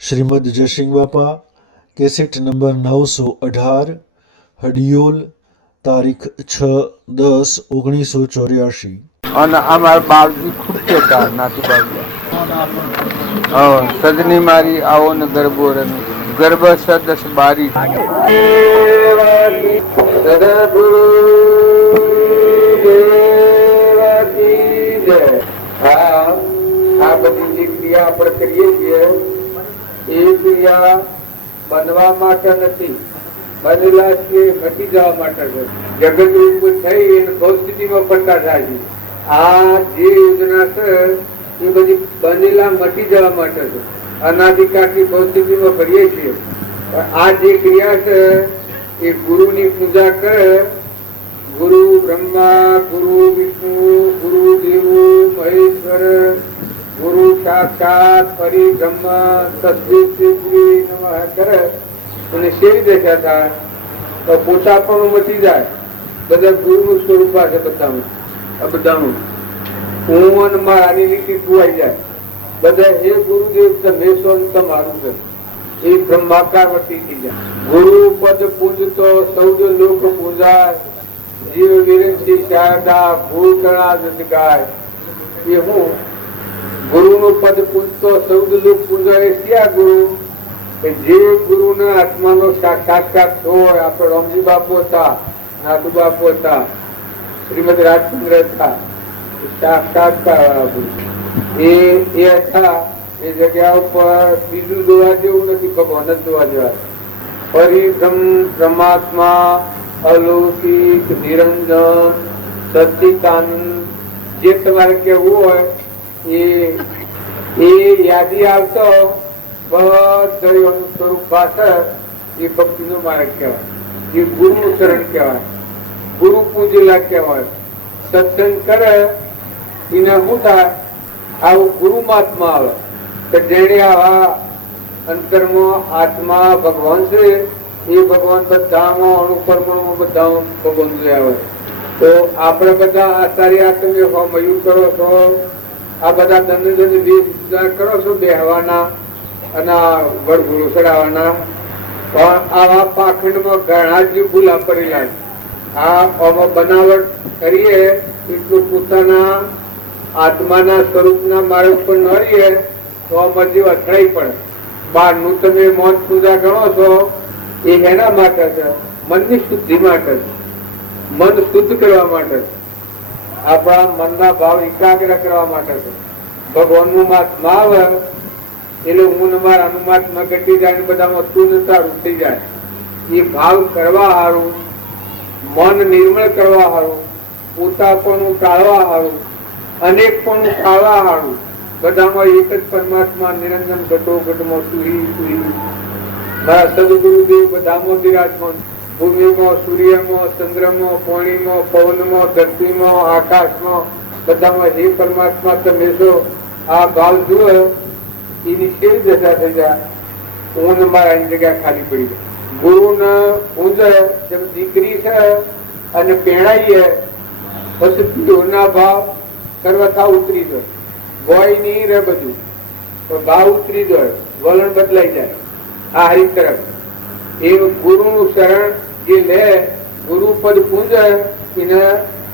શ્રીમદ જયસિંહ બાપા, cassette number 918, Hadiyol, તારીખ 6/10/1984. અને અમારા બાપજી ખૂબ કહેતા નાતુ બાબા સજની મારી આવો ને ગરબો રમી ગરબ સદસ બારી આ બધી જે ક્રિયા આપણે કરીએ છીએ એ ક્રિયા બનવા માટે નથી, બનેલા છે ઘટી જવા માટે છે. જગત રૂપ થઈ એને ભવસ્થિતિમાં પડતા થાય છે. આ જે યોજના છે એ બધી બનેલા મટી જવા માટે છે. અનાધિકાળથી ભવસ્થિતિમાં કરીએ છીએ. આ જે ક્રિયા છે એ ગુરુની પૂજા કરે. ગુરુ બ્રહ્મા, ગુરુ વિષ્ણુ, ગુરુ દેવો મહેશ્વર, ગુરુ સાક્ષાત પરિબ્રહ્મ તસ્મૈ નમઃ કરે અને સેવી દેખા થાય તો પોતા પણ મચી જાય. બધા ગુરુનું સ્વરૂપ છે. બધાનું હું આની લીટી ધોવાઈ જાય. બધા હે ગુરુદેવ તમે તમારું છે એ બ્રહ્માકાર વર્તી થઈ જાય. ગુરુ પદ પૂજતો સૌદ લોક પૂજાય, જીવ વિરંતી શારદા ભૂતણા જત ગાય. એ હું ગુરુનું પદ પૂજતો સૌદ લોક પૂજાય. ક્યાં ગુરુ? જે ગુરુના આત્માનો સાક્ષાત્કાર હોય. આપણે રામજી બાપુ હતા, નાથુ બાપુ હતા, શ્રીમદ રાજચંદ્ર હતા, સાક્ષાત્કાર એ હતા. એ જગ્યા ઉપર બીજું જોવા જેવું નથી, ભગવાન જ જોવા જેવા. પરિબ્રહ્મ પરમાત્મા અલૌકિક નિરંજન સચ્ચિદાનંદ જે તમારે કેવું હોય એ યાદી આવતો બધું સ્વરૂપ ભાષા એ ભક્તિ નો માર્ગ કહેવાય. એ ગુરુ શરણ કહેવાય, ગુરુ પૂજેલા કહેવાય. સત્સંગ કરે એને શું થાય? આવું ગુરુ મહાત્મા આવે કે જેને આવા અંતરમાં આત્મા ભગવાન છે એ ભગવાન બધામાં અણુપરમાણુમાં બધા ભગવાન લઈ આવે. તો આપણે બધા આચાર્ય તમે મયુર કરો છો, આ બધા દંડ કરો છો બેહવાના અને વડઘોડો ચડાવવાના, પણ આવા પાખંડમાં ઘણા જ ભૂલા પડેલા. આ બનાવટ કરીએ એટલું પોતાના આત્માના સ્વરૂપના માર્ગ પર ન રહીએ તો આમાં જીવ અથડાઈ પડે. બહારનું તમે મૌન પૂજા ગણો છો એ એના માટે છે, મનની શુદ્ધિ માટે છે, મન શુદ્ધ કરવા માટે છે, આપણા મનના ભાવ એકાગ્ર કરવા માટે છે. ભગવાનનું મહાત્મા આવે એટલે હું મારા અનુમાત્મા ઘટી જાય, બધામાં તું તારું થઈ જાય. એ ભાવ કરવા સારું, મન નિર્મળ કરવા સારું, પોતાપણું ટાળવા સારું, અનેક પણ ટાળવા સારું, બધામાં એક જ પરમાત્મા નિરંજન ઘટો ઘટમાં સુરી સુરી. મારા સદગુરુદેવ બધામાં બિરાજમાન, ભૂમિમાં, સૂર્યમાં, ચંદ્રમાં, પાણીમાં, પવનમાં, ધરતીમાં, આકાશમાં, બધામાં હે પરમાત્મા તમે છો. આ ભાવ જુઓ એની કેવી દશા થઈ જાય. હું મારા એની જગ્યા ખાલી પડી જાય. ગુરુને પૂજે જેમ દીકરી છે અને પહેણાઈએ પછી પીઓના ભાવ સર્વથા ઉતરી જાય. ભય નહીં રહે બધું, પણ ભાવ ઉતરી જાય, વલણ બદલાઈ જાય આ હરી તરફ. એ ગુરુનું શરણ જે લે, ગુરુ પદ પૂજે એને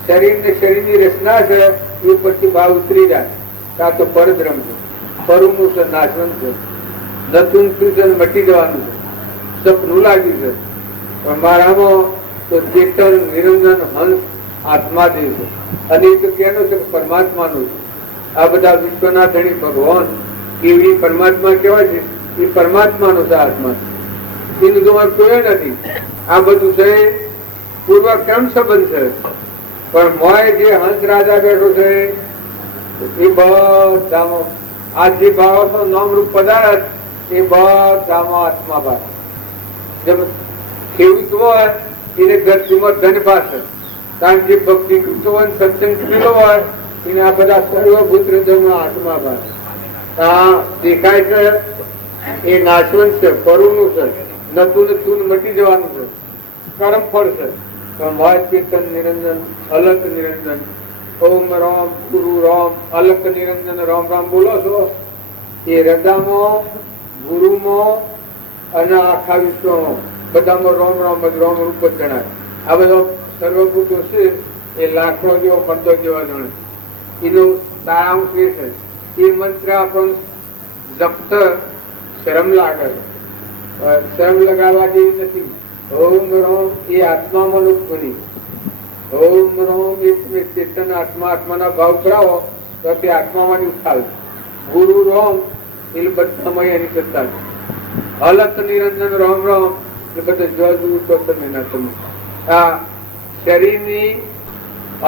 શરીરની રચના છે એ પછી ભાવ ઉતરી જાય. આ તો પરબ્રહ્મ છે, પરનું છે, નાશવંત છે, નતું મટી જવાનું છે, સપનું લાગ્યું છે. પણ મારામાં તો ચેતન નિરંજન હંસ આત્માદેવ છે અને એ તો કેનો છે પરમાત્માનું છે. આ બધા વિશ્વના ધણી ભગવાન એવી પરમાત્મા કહેવાય છે. એ પરમાત્માનો છે આત્મા, એનું તમારે કોઈ નથી. આ બધું છે પૂર્વ કેમ સંબંધ છે, પણ મોય જે હંસ રાજા બેઠો છે એ બધામાં આ જે ભાવ નામરૂપ પદાર્થ એ બધામાં આત્મા ભાવ. જેમ ખેડૂત હોય એને ધરતીમાં ધન પાસે, કારણ કે ભક્તિ કરતો હોય સત્સંગ કરેલો હોય એને આ બધા સર્વભૂત હૃદયમાં આત્મા ભાવ. આ દેખાય છે એ નાશવંત છે, પરુનું છે, નતું તું મટી જવાનું છે, કર્મ ફળ છે. પણ મહા ચેતન નિરંજન અલગ નિરંજન ઓમ રામ ગુરુ રામ અલક નિરંજન રામ રામ બોલો છો એ હૃદયમાં ગુરુમાં અને આખા વિશ્વમાં બધામાં રોમ રોમ જ રોમ રૂપ જ જણાય. આ બધો સર્વભૂતો છે એ લાખો જેવો પડતો જેવા જણે. એનો સારાંશ એ છે એ મંત્ર આપણને જપ્ત શરમ લાગે, શરમ લગાવવા જેવી નથી. ઓમ રોમ એ આત્મામાં ઉત્પન્ન, ઓમ રોમ એ ચેતન આત્મા, આત્માના ભાવ કરાવો તો તે આત્મામાંથી ઉઠાવે. ગુરુ રોમ એટલે બધામાં એની સત્તા છે. અલક નિરંજન રોમ રોમ એટલે બધા જજ તો તમે ના તમે. આ શરીરની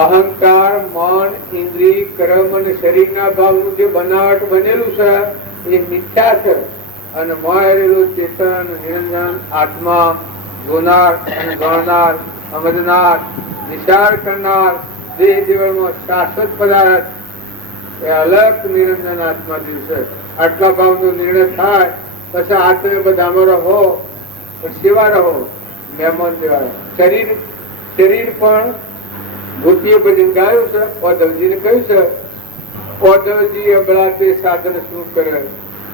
અહંકાર, મન, ઇન્દ્રિય, કર્મ અને શરીરના ભાવનું જે બનાવટ બનેલું છે એ મિથ્યા છે. અને મળેલું ચેતન, નિરંજન, આત્મા, જોનાર અને ગણનાર, સમજનાર, વિચાર કરનાર, દેહ જીવનમાં શાશ્વત પદાર્થ એ અલગ નિરંજન આત્મા દિવસે. આટલા ભાવનો નિર્ણય થાય પછી આત્મે બધામાં રહો, પણ સેવા રહો, મહેમાન જેવા. શરીર પણ ભૂતિએ ભજન ગાયું છે. ઓધવજીને કહ્યું છે, ઓધવજી અબળા તે સાધન શું કરે.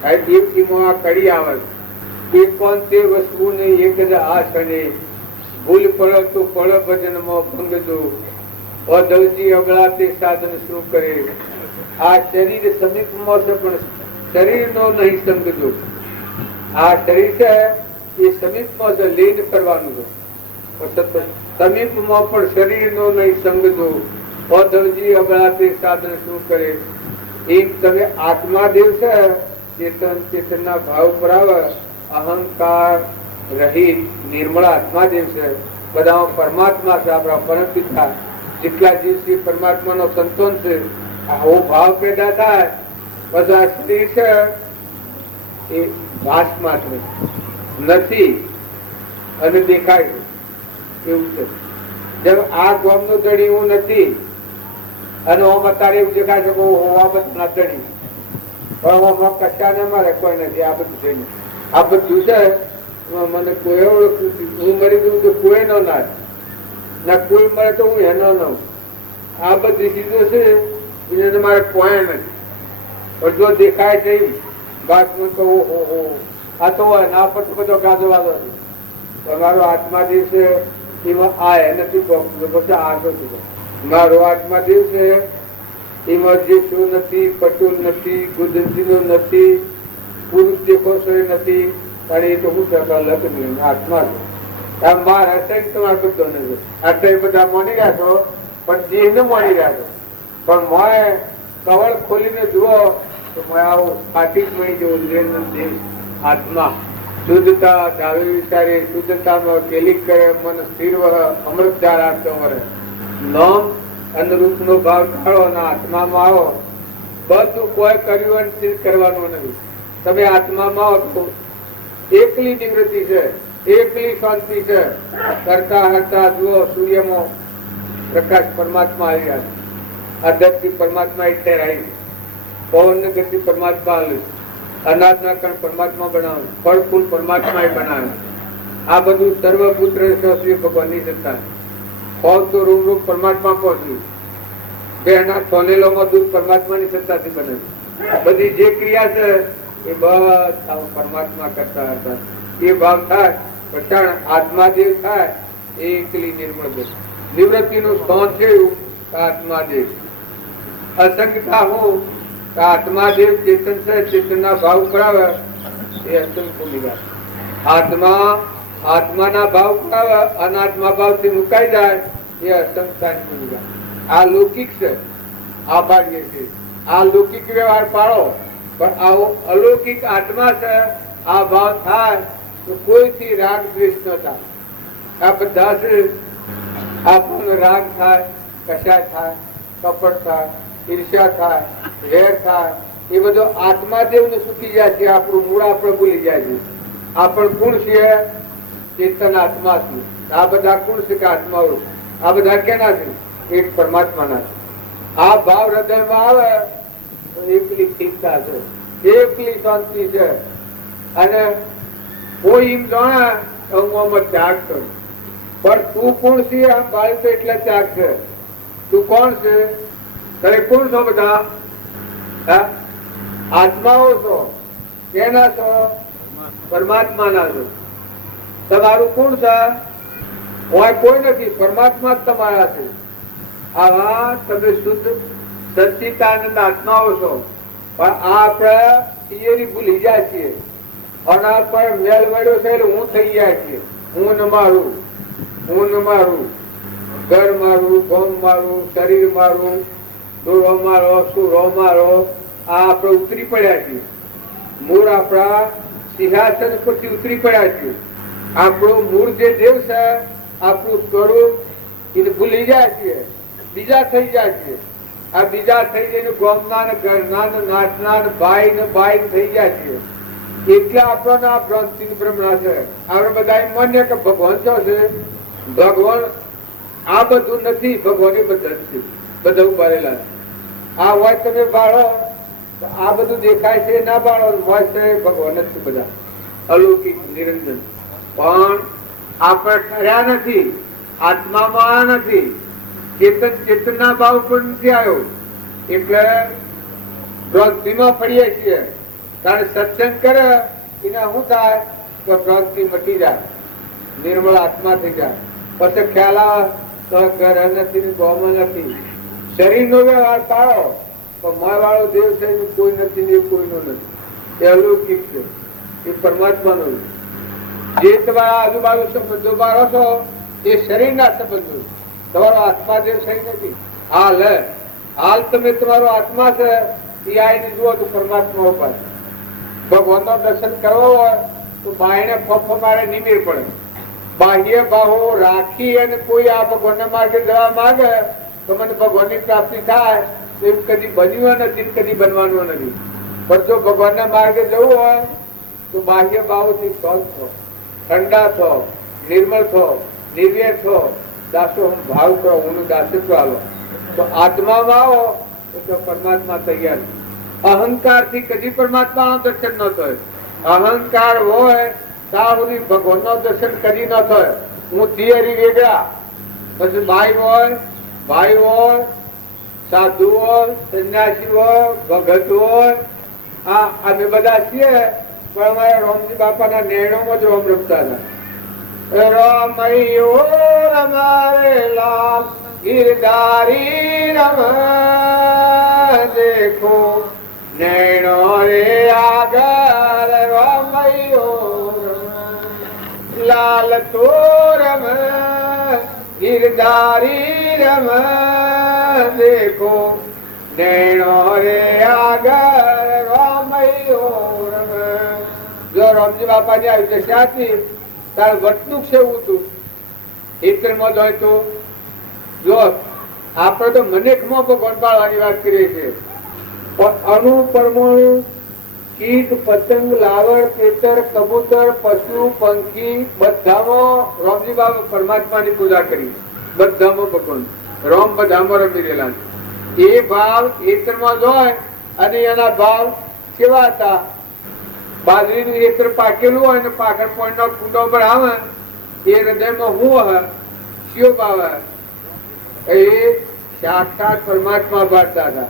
આ કડી આવે એ પણ તે વસ્તુને એક જ આસને ભૂલ પડે તો પડ ભજનમાં ભંગજો. ઓધવજી અબળા તે સાધન શું કરે. આ શરીર સમીપમાં છે પણ શરીરનો નહીં સંગજો. આ શરીર છે એ સમીપમાં છે, લીન કરવાનું છે. સમીપમાં પણ શરીરનો નહીં સંગજો. ઓધવજી અબળા તે સાધન શું કરે. એક તમે આત્મા દેવ છે, ચેતન, ચેતનના ભાવ પર આવે, અહંકાર રહિત નિર્મળ આત્મા દેવ છે. બધા પરમાત્મા છે, આપણા પરમ પિતા. જેટલા જીવ પરમાત્માનો સંતોન છે. આવો ભાવ પેદા થાય પછી આ શરીર છે એ ભાસ માત્ર નથી અને દેખાય છે એવું છે. જેમ આ ગોમનો ધણી હું નથી અને ઓમ અત્યારે એવું દેખાય છે કે હોવા બધું ના ધણી, પણ ઓમાં કશાને મારે કોઈ નથી. આ બધું થઈને આ બધું છે મને કોઈ ઓળખું, હું મરી દઉં તો કોઈ ન ના કોઈ મળે તો હું એનો ન. આ બધી ચીજો છે એને મારે કોઈ નથી. પણ જો દેખાય છે બાકી તો આ તો ના પર બધો ગાધો વાળો છે. તમારો આત્મા દિવસે એમાં આ નથી પછી આગળ મારો આત્મા દિવસે એમાં જે શું નથી, પટુલ નથી, ગુદંતીનો નથી, પુરુષ દેખો નથી. અને એ તો હું લગ્ન આત્મા છે. માર હશે તમારે બધો નથી. અત્યારે બધા માની રહ્યા છો પણ દેહ ને માની રહ્યા છો. પણ મોય કવળ ખોલીને જુઓ તો આવો ફાટી મળી જેવું દેહ આત્મા. શુદ્ધતા ધાવે વિચારે, શુદ્ધતામાં કેલિક કરે, મન સ્થિર અમૃત ધારા વરે. નોમ અનુરૂપ નો ભાવ ટાળો અને આત્મામાં આવો. બધું કોઈ કર્યું સ્થિર કરવાનું નથી. તમે આત્મામાં આવો તો એકલી નિવૃત્તિ છે, એકલી શાંતિ છે. કરતા હરતા જુઓ સૂર્યમાં પ્રકાશ પરમાત્મા આવી રહ્યા છે. અધરથી પરમાત્મા એટલે આવી, પવન ની ગતિ પરમાત્મા આવી, અનાજ ના કણ પરમાત્મા બનાવે, ફળ ફૂલ પરમાત્મા બનાવે. આ બધું સર્વપુત્ર શ્રી ભગવાનની સત્તા. ફળ તો રૂમ રૂમ પરમાત્મા પહોંચ્યું. બેના સોનેલોમાં દૂધ પરમાત્માની સત્તાથી બને. બધી જે ક્રિયા છે એ બધા પરમાત્મા કરતા હતા. એ ભાવ થાય પછી આત્માદેવ થાય એકલી નિર્મળ બને. નિવૃત્તિ નું સ્થાન છે આત્માદેવ. અસંખ્યતા હું આત્માદેવ ચેતન છે, ચેતનના ભાવ કરાવે એ અસંખ્ય નિરાશ. આત્માના ભાવ કરાવે, અનાત્મા ભાવ થી મુકાઈ જાય એ અસંખ્ય નિરાશ. આ લૌકિક છે, આ ભાગ્ય છે. આ લૌકિક વ્યવહાર પાડો પણ આવો અલૌકિક આત્મા છે. આ ભાવ થાય તો કોઈથી રાગ દ્વેષ ન થાય. આ બધા છે. આપણને રાગ થાય, કશાય થાય, કપટ થાય, ઈર્ષ્યા થાય, વેર થાય, એ બધો આત્માદેવ ને સુખી જાય છે. આપણું મૂળ આપણે ભૂલી જાય છે. આપણ કોણ છે? ચેતન આત્મા છે. આ બધા કોણ છે કે આત્માઓ? આ બધા કેના છે? એક પરમાત્માના છે. આ ભાવ હૃદયમાં આવે તો એકલી ઠીકતા છે, એકલી શાંતિ છે. અને કોઈ એમ જાણે હું આમાં ત્યાગ કરું, પણ તું કોણ છે? આ બાળ તો એટલે ત્યાગ છે. તું કોણ છે? તમે કોણ છો? બધા આત્માઓ છો. કેના છો? પરમાત્માના છો. તમારું કોણ છે? હોય કોઈ નથી, પરમાત્મા જ તમારા છે. આવા તમે શુદ્ધ સચ્ચિદાનંદ આત્માઓ છો. પણ આ આપણે થિયરી ભૂલી જાય છીએ. આના પર મેલ વળ્યો છે એટલે હું થઈ ગયા છીએ. હું ન મારું, હું ન મારું, ઘર મારું, ગોમ મારું, શરીર મારું, દોરો મારો, સુરો મારો, આ આપણે ઉતરી પડ્યા છીએ. મૂળ આપણા સિંહાસન પરથી ઉતરી પડ્યા છીએ. આપણું મૂળ જે દેવ છે, આપણું સ્વરૂપ એને ભૂલી જાય છે. બીજા થઈ જાય છે. આ બીજા થઈ જઈને ગોમના ને ઘરના ને નાચના ને ભાઈ ને ભાઈ થઈ જાય છે. એટલે આપણને આ ભ્રાંતિ ભ્રમણા છે. આપણે બધા એમ માન્ય કે ભગવાન શું છે? ભગવાન આ બધું નથી, ભગવાન એ બધા જ છે. બધા ઉભા રહેલા આ હોય તમે બાળો તો આ બધું દેખાય છે, ના બાળો હોય છે ભગવાન જ છે. બધા અલૌકિક નિરંજન. પણ આપણે ઠર્યા નથી, આત્મામાં નથી, ચેતનના ભાવ પર નથી આવ્યો. એટલે ભ્રાંતિમાં પડીએ છીએ. કારણ સત્સંગ કરે એને શું થાય? તો ભ્રાંતિ મટી જાય, નિર્મળ આત્મા થઈ જાય. પછી ખ્યાલ આવે તો ઘર નથી, ગોમ નથી. શરીર નો વ્યવહાર પાડો પણ માય વાળો દેવ છે એ કોઈ નથી ને કોઈનો નથી. એ અલૌકિક છે, એ પરમાત્મા નો. જે તમારા આજુબાજુ સંબંધો બારો છો એ શરીરના સંબંધો. તમારો આત્મા દેવ છે નથી. હાલ તમે તમારો આત્મા છે એ આઈને જુઓ તો પરમાત્મા ઉપર. ભગવાન નો દર્શન કરવો હોય તો બાયણે ફફ મારે નિમીર પડે. બાહ્ય બાહુ રાખી અને કોઈ આ ભગવાન ના માર્ગે જવા માંગે તો મને ભગવાન ની પ્રાપ્તિ થાય, એમ કદી બન્યું નથી, કદી બનવાનું નથી. પણ જો ભગવાન ના માર્ગે જવું હોય તો બાહ્ય બાહુ થી શાંત થો, ઠંડા થો, નિર્મળ થો, નિર્વેર થો, દાસો ભાવ કરો, હું દાસત્વ આવો. તો આત્મામાં આવો તો પરમાત્મા તૈયાર. અહંકાર થી કદી પરમાત્મા નું દર્શન ન થાય. અહંકાર હોય ત્યાં સુધી ભગવાન નું દર્શન કદી ન થાય. હું થિયરી વેગળા, પછી ભાઈ હોય, સાધુ હોય, સંન્યાસી હોય, ભગત હોય, અમે બધા છીએ. પણ અમારા રોમજી બાપાના નેણોમાં જ રોમ રમતા હતા. રમૈયો રમારે લાલ ગિરધારી રમ દેખો નૈણો રે આગળ રમૈયો લાલ તો રમ ગિરધારી રમ દેખો નૈણો રે આગળ રમૈયો રમ. જો રામજી બાપા ની આવી દશા હતી તારે વટનું સેવું હતું. હિતરમાં જ હોય તો જો આપણે તો મનેકમાં ભગવાન પાળવાની વાત કરીએ છીએ. અણુ પરમાણુ, કીટ પતંગ, લાવડ, ખેતર, કબૂતર, પશુ, પંખી બધામાં રામજી બાબા પરમાત્માની પૂજા કરી. બધામાં ભગવાન રામ બધામાં રમી રહેલા. એ ભાવ એતરમાં જ હોય અને એના ભાવ કેવા હતા? બાજરીનું એતર પાકેલું હોય ને પાખર પોઈન્ટ નો કુંડો પર આવે એ હૃદયમાં હું હે શિવ ભાવ એ સાક્ષાત પરમાત્મા બાળતા હતા.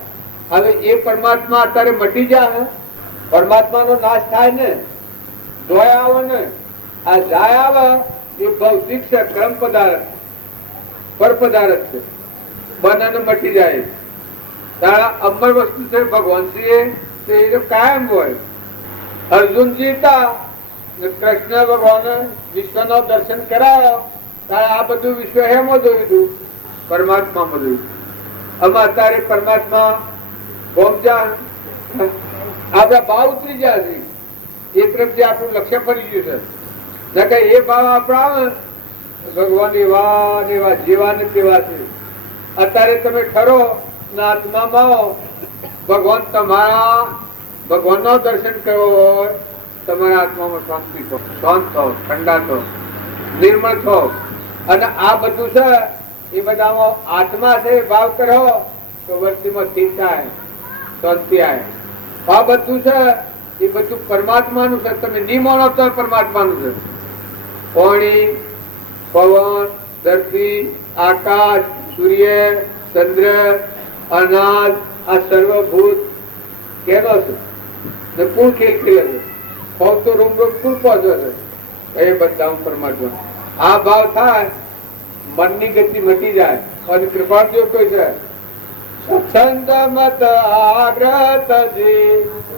હવે એ પરમાત્મા અત્યારે મટી જાય, પરમાત્મા નો નાશ થાય ને, જોયા આવે ને, આ જાય આવે એ ભૌતિક છે, ક્રમ પદાર્થ, પર પદાર્થ છે, બંને મટી જાય. તારા અમર વસ્તુ છે ભગવાન શ્રી એ કાયમ હોય. અર્જુનજી હતા, કૃષ્ણ ભગવાન વિશ્વનો દર્શન કરાયો ત્યારે આ બધું વિશ્વ હેમાં જોયું હતું? પરમાત્મામાં જોયું. અમે અત્યારે પરમાત્મા પહોંચ્યા, આપડા ભાવ ઉતરી ગયા છે, એ તરફથી આપણું લક્ષ્ય ફરી ગયું છે. એ ભાવ આપણા આવે ભગવાન એવા જેવા ને તેવા છે. અત્યારે તમે ખરો આત્મામાં આવો, ભગવાન તમારા ભગવાન નો દર્શન કરવો હોય તમારા આત્મામાં શાંતિ થો, શાંત થો, ઠંડા થો, નિર્મળ થો. અને આ બધું છે એ બધામાં આત્મા છે ભાવ કરો તો વસ્તીમાં સ્થિર થાય, શાંતિ આવે. આ બધું છે એ બધું પરમાત્માનું છે. તમે નહીં માનો તો પરમાત્માનું છે. પાણી, પવન, ધરતી, આકાશ, સૂર્ય, ચંદ્ર, અનાજ, આ સર્વભૂત કેનો છે? કોણ ખેલ ખેલે છે? તો રૂમ રૂમ કુલ પહોંચો છે એ બધા હું પરમાત્મા આ ભાવ થાય મનની ગતિ મટી જાય અને કૃપાળુ કોઈ છે સત્સંગ મત આગ્રહ તજી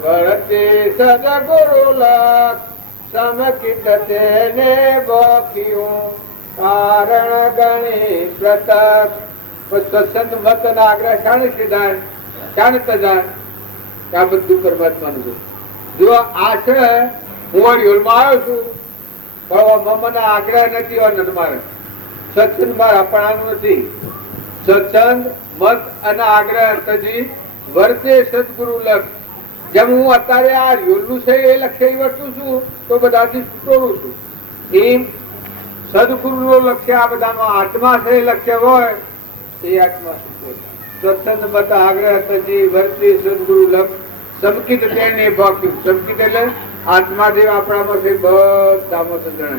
વળતે સદગુરુ લક્ષ સમકિત તેને બખ્યું કારણ ગણી પ્રતક્ષ સત્સંગ મત ના આગ્રહ શાણે સિદ્ધાય શાણે તજાય આ બધું પરમાત્માનું છે જો આ છે હું હરિયોલમાં આવ્યો છું પણ મને આગ્રહ નથી આનંદ મારે સત્સંગ મારે અપણાનું નથી સત્સંગ મત અને આગ્રહ તજી વર્તે સદગુરુ લક્ષ જેમ હું અત્યારે આ યોલનું છે એ લક્ષ્ય વર્તું છું તો બધાથી છૂટોડું છું એમ સદગુરુનું લક્ષ્ય આ બધામાં આત્મા છે એ લક્ષ્ય હોય એ આત્મા સત્સંગ મત આગ્રહ તજી વર્તે સદગુરુ લક્ષ સમકિત તેને ભાગ્યું સમકિત એટલે આત્માદેવ આપણામાં છે બધામાં જણાય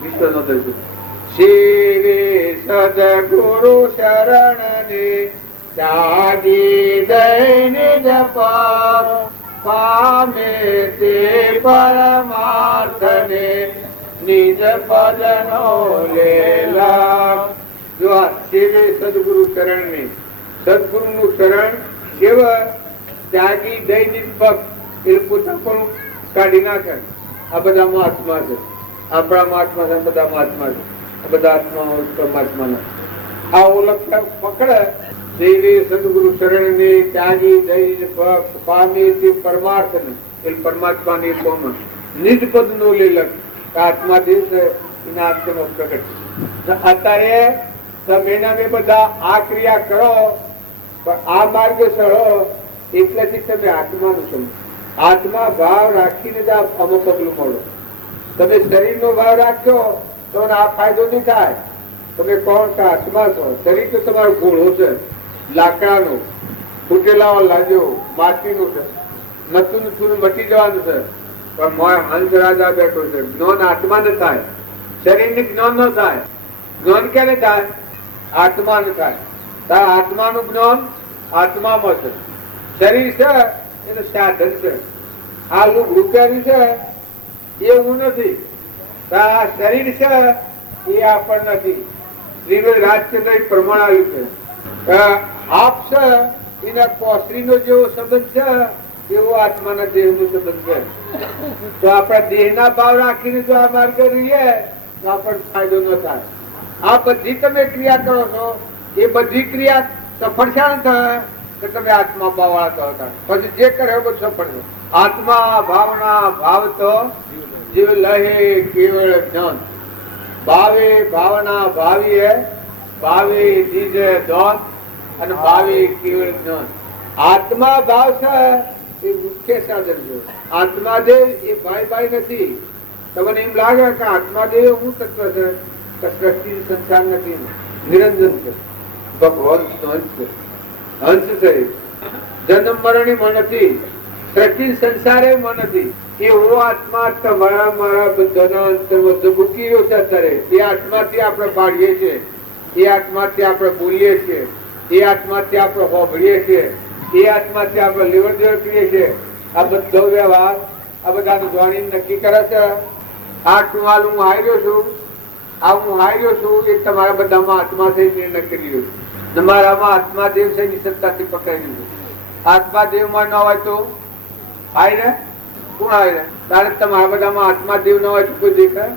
વિશ્વનો દર્શન શિવે સદગુરુ શરણ ને ત્યાગી દૈને જપા પામે તે પરમાર્થને નિજ પદનો લેલા જો આ શિવે સદગુરુ શરણ ને સદગુરુનું શરણ શિવ ત્યાગી દૈનિક ભક્ત એ પોતા પણ કાઢી નાખે આ બધામાં આત્મા છે આપણામાં આત્મા છે બધામાં આત્મા છે આ બધા આત્મા પરમાત્માના આ ઓળખ પકડે દેવી સદગુરુ શરણ ને ત્યાગી દૈનિક ભક્ત પામી તે પરમાર્થ ને એ પરમાત્માની કોમ નિજ પદ નો લેલક આત્મા દેવ છે એના આત્મનો પ્રગટ અત્યારે તમે એના બધા આ ક્રિયા કરો પણ આ માર્ગ સળો એટલેથી તમે આત્માનું સમજો આત્મા ભાવ રાખીને જ અમુક પગલું મળો તમે શરીરનો ભાવ રાખ્યો તો આ ફાયદો નહીં થાય તમે કોણ કે આત્મા છો શરીર તો તમારો ઘોડો છે લાકડાનું તૂટેલા લાજો માટીનું છે નતું નતું મટી જવાનું છે પણ હંસ રાજા બેઠો છે જ્ઞાન આત્મા ને થાય શરીર ને જ્ઞાન ન થાય જ્ઞાન ક્યારે થાય આત્મા ને થાય આત્માનું જ્ઞાન આત્મામાં છે શરીર છે એનું સાધન છે આ લુગડું પહેર્યું છે એ હું નથી આ શરીર છે એ આપણ નથી શ્રી રાજચંદ્ર પ્રમાણ આવ્યું છે આપ છે એના કોસરીનો જેવો સંબંધ છે એવો આત્માના દેહનો સંબંધ છે તો આપણા દેહના ભાવ રાખીને જો આ માર્ગ રહીએ તો આપણને ફાયદો ન થાય આ બધી તમે ક્રિયા કરો છો એ બધી ક્રિયા સફળ શાણ થાય કે તમે આત્મા ભાવવાળા હતા પછી જે કરે બધું સફળ છે આત્મા ભાવના ભાવ તો જીવ લહે કેવળ જ્ઞાન ભાવે ભાવના ભાવી ભાવે જીજે દોન અને ભાવે કેવળ જ્ઞાન આત્મા ભાવ છે એ મુખ્ય સાધન છે આત્મા દેવ એ ભાઈ ભાઈ નથી તમને એમ લાગે કે આત્મા દેવ હું તત્વ છે કે સૃષ્ટિ સંસાર નથી નિરંજન છે ભગવાન હંસ છે હંસ છે જન્મ મરણી માં નથી સૃષ્ટિ સંસારે માં નથી એવો આત્મા તમારા મારા બધાના અંતરમાં ઝબૂકી છે અત્યારે એ આત્માથી આપણે પાડીએ છીએ એ આત્માથી આપણે બોલીએ છીએ એ આત્માથી આપણે હોભળીએ છીએ એ આત્માથી આપણે લેવડ દેવડ કરીએ છીએ આ બધો વ્યવહાર આ બધાનું જાણી નક્કી કરે છે આ ટુવાલ હું હાર્યો છું આ હું હાર્યો છું એ તમારા બધામાં આત્મા થઈ નિર્ણય કરી રહ્યો છે તમારામાં આત્મા દેવ છે નિસત્તાથી પકડાઈ છે આત્મા દેવમાં ન હોય તો હારે કોણ હારે તારે તમારા બધામાં આત્મા દેવ ન હોય તો કોઈ દેખાય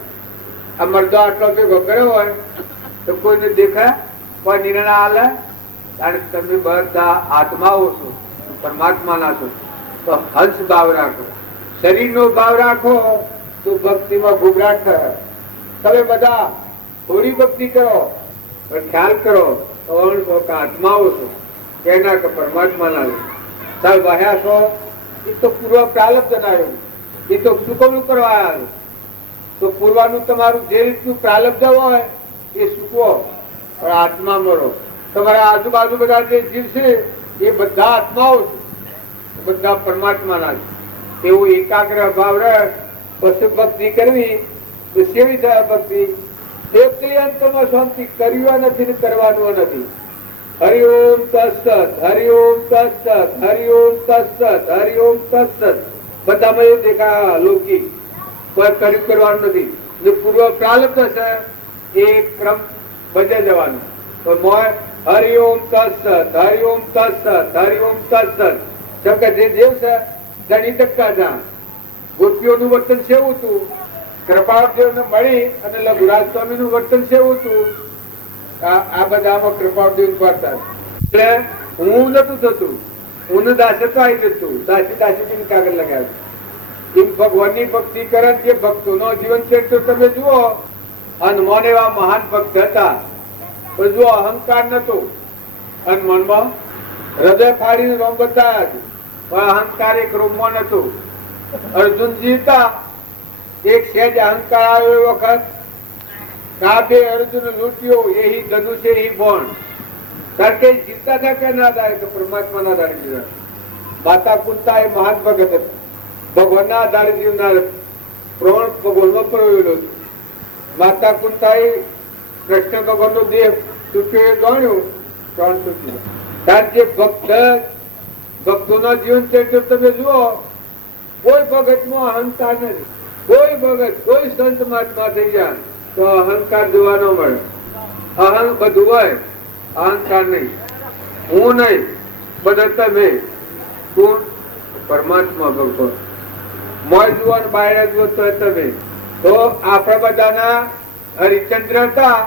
આ મરદો આટલો ભેગો કર્યો હોય તો કોઈને દેખાય કોઈ નિર્ણય હાલે કારણ તમે બધા આત્માઓ છો પરમાત્માના છો તો હંસ ભાવ રાખો શરીરનો ભાવ રાખો તો ભક્તિમાં ઘૂઘરાટ થાય તમે બધા થોડી ભક્તિ કરો પણ ખ્યાલ કરો તો આત્માઓ છો કેના કે પરમાત્માના સાહેબ વહ્યા છો એ તો પૂર્વ પ્રાલબ્ધ જણાવ્યું એ તો ચૂકવણું કરવા આવ્યું તો પૂર્વાનું તમારું જે રીતનું પ્રાલબ્ધ હોય એ ચૂકવો પણ આત્મા મળો તમારા આજુબાજુ બધા જે જીવ છે એ બધા આત્માઓ છે બધા પરમાત્માના છે એવું એકાગ્ર ભાવ રહે પછી ભક્તિ કરવી તો કેવી થાય ભક્તિ એકલી અંતમાં શાંતિ કર્યું નથી ને કરવાનું નથી હરિઓમ તત્સત હરિઓમ તત્સત હરિઓમ તત્સત હરિઓમ તત્સત બધામાં એ દેખા લૌકિક કોઈ કર્યું કરવાનું નથી. જે પૂર્વ પ્રારબ્ધ છે એ ક્રમ બજે જવાનું. તો મોય હરિઓમ તત્સત, હરિઓમ તત્સત, હરિઓમ તત્સત. જેમ કે જે દેવ છે ધણી ધક્કા જા ગોપીઓનું વર્તન સેવું હતું, કૃપાળદેવને મળી અને લઘુરાજ સ્વામીનું વર્તન સેવું હતું. આ બધામાં કૃપાળદેવ કરતા એટલે હું નતું થતું, હું દાસત્વ આવી જતું, દાસી દાસી કાગળ લગાવ્યું. એમ ભગવાનની ભક્તિ કરે જે ભક્તોનો જીવન ચરિત્ર તમે જુઓ. હનુમાન એવા મહાન ભક્ત હતા, પણ જો અહંકાર નતો હનુમાનમાં, હૃદય ફાડીને રોમ બધા જ, પણ અહંકાર એક રોમમાં નતો. અર્જુનજી હતા, એક સહેજ અહંકાર આવ્યો એ વખત કાબે અર્જુન લૂટ્યો એહી ધનુષે એહી બોણ. કારણ કે જીવતા હતા કે ના થાય તો પરમાત્મા ના આધારે જીવન. માતા કુંતા એ મહાન ભગત હતા, ભગવાનના આધારે જીવનાર, પ્રાણ ભગવાનમાં પ્રવેલો. માતા કુંતા એ કૃષ્ણ ભગવાનનો દેહ તૂટ્યો એ જાણ્યું, પ્રાણ તૂટ્યો. કારણ કે ભક્તોના જીવન ચરિત્ર તમે જુઓ, કોઈ ભગતમાં અહંકાર નથી. કોઈ ભગત, કોઈ સંત મહાત્મા થઈ જાય તો અહંકાર જોવા ન મળે. અહંકાર બધું હોય, અહંકાર નહીં. હું નહીં, બધા તમે. કોણ? પરમાત્મા ભગવાન. મોય જુઓ ને બહાર જુઓ તો તમે. તો આપણા બધાના હરિચંદ્ર હતા,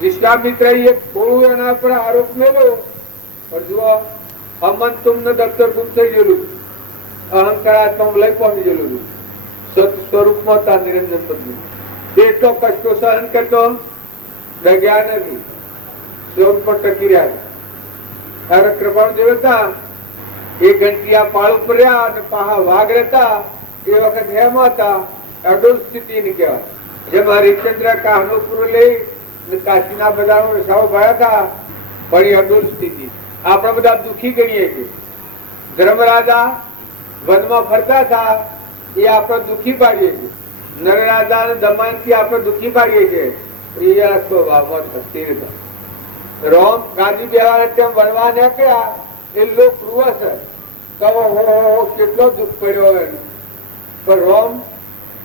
વિશ્વામિત્ર એક થોડું એના પર આરોપ મેળ્યો, પણ જુઓ અમન તુમને દફતર ગુમ થઈ ગયેલું, અહંકાર આત્મા લઈ પહોંચી ગયેલું. સ્વરૂપમાં હતા નિરંજન પદ્મ. એટલો કષ્ટો સહન કરતો, ડગ્યા નથી, સ્વરૂપ પર ટકી રહ્યા. કૃપાળુ દેવ હતા, એ ઘંટિયા પાળ ઉપર રહ્યા અને પાહા વાઘ રહેતા. એ વખત હેમ હતા, અડોલ સ્થિતિ ની કહેવાય. જેમ હરિશ્ચંદ્ર કાહનોપુર લઈ કાશીના બધા સાવ ભયા હતા, પણ એ અડોલ સ્થિતિ. આપણે બધા દુઃખી ગણીએ છીએ. ધર્મરાજા વનમાં ફરતા હતા, એ આપણે દુઃખી પાડીએ છીએ. નરરાજા અને દમયંતી આપણે દુઃખી પાડીએ છીએ. એ આખો વાવમાં થતી હતા. રોમ ગાદી બેવા તેમ વનવા નીકળ્યા, એ લોક રૂવ છે, કેટલો દુઃખ પડ્યો હોય. પણ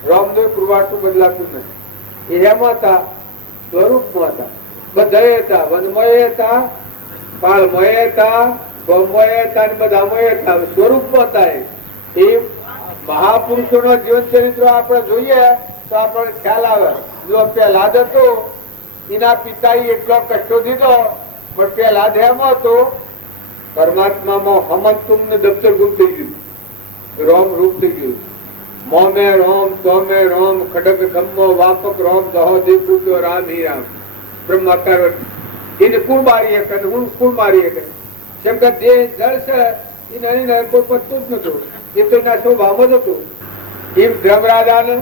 રોમનું કૃવાટું બદલાતું નથી. એમ હતા, સ્વરૂપમાં હતા, બધા હતા, વનમય હતા, પાળમય હતા, ગૌમય હતા, બધામય હતા, સ્વરૂપમાં હતા. એ મહાપુરુષોનો જીવન ચરિત્ર આપણે જોઈએ તો આપણને ખ્યાલ આવે. જો પહેલાદ હતો, એના પિતાએ એટલો કષ્ટો દીધો, પણ પહેલાદ એમ હતો પરમાત્મામાં હમંતુમ ને દફતર ગુમ થઈ ગયું, રોમ રૂપ થઈ ગયું. મોમે રોમ, તોમે રોમ, ખડગ ખમ્મો, વાપક રોમ, દહો દેવ રામ હી રામ. બ્રહ્માકાર એને કુણ મારી શકે, હું કુણ મારી શકે? જેમ કે દેહ જળ છે, એને કોઈ પતતું જ નતું, એ તો એના સ્વભાવ જ હતું. એમ ધર્મરાજાને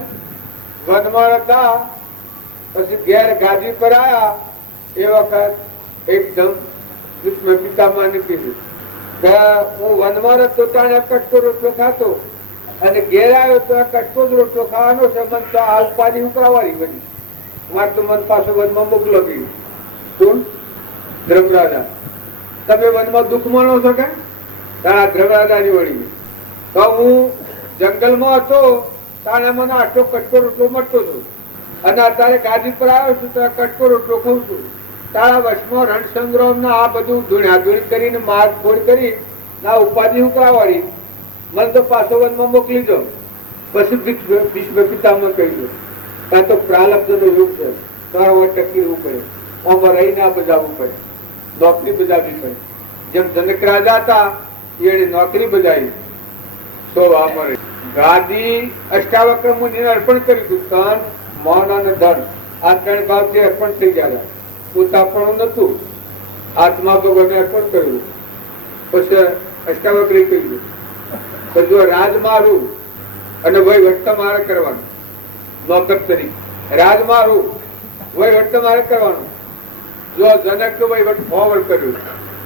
વનમાં હતા, પછી ઘેર ગાદી પર આવ્યા. એ વખત એકદમ પિતામાં કીધું કે હું વનમાં હતો ત્યાં કટકો રોટલો ખાતો, અને ઘેર આવ્યો તો આ કટકો જ રોટલો ખાવાનો છે. મન તો આ ઉપાધિ ઉકળાવાની બધી, મારે તો મન પાછો વનમાં મોકલો ગયું. કોણ? ધર્મરાજા. તમે વનમાં દુઃખ માનો છો કે? તારા ધર્મરાજાની વળી. તો હું જંગલમાં હતો, તારે મને આટલો કટકો રોટલો મળતો હતો, અને અત્યારે ગાદી પર આવ્યો છું તો કટકો રોટલો ખાઉં છું. તારા વશમાં રણ સંગ્રામ ના આ બધું ધૂણાધૂણી કરીને માર ફોડ કરી ના ઉપાધિ ઉકળાવાળી, મને તો પાછો વનમાં મોકલી દો. પછી ભીષ્મ પિતામહ કહી દો, કાં તો પ્રારબ્ધ નો યુગ છે, તારા ટકી રહેવું પડે, આમાં રહીને આ બજાવવું પડે, નોકરી બજાવવી પડે. જેમ જનક રાજા હતા, એને નોકરી બજાવી. તો અમારે ગાદી અષ્ટાવક્ર મુનિને અર્પણ કર્યું હતું. તન, મન અને ધન, આ ત્રણ ભાવથી અર્પણ થઈ ગયા. પોતાપણું નતું, આત્મા ભગવાને અર્પણ કર્યું. પછી અષ્ટાવક્રે કહ્યું જો રાજ મારું અને વહીવટ તમારે કરવાનું, નોકર તરીકે રાજ મારું, વહીવટ તમારે કરવાનું. જો જનક વહીવટ ફોરવર્ડ કર્યું.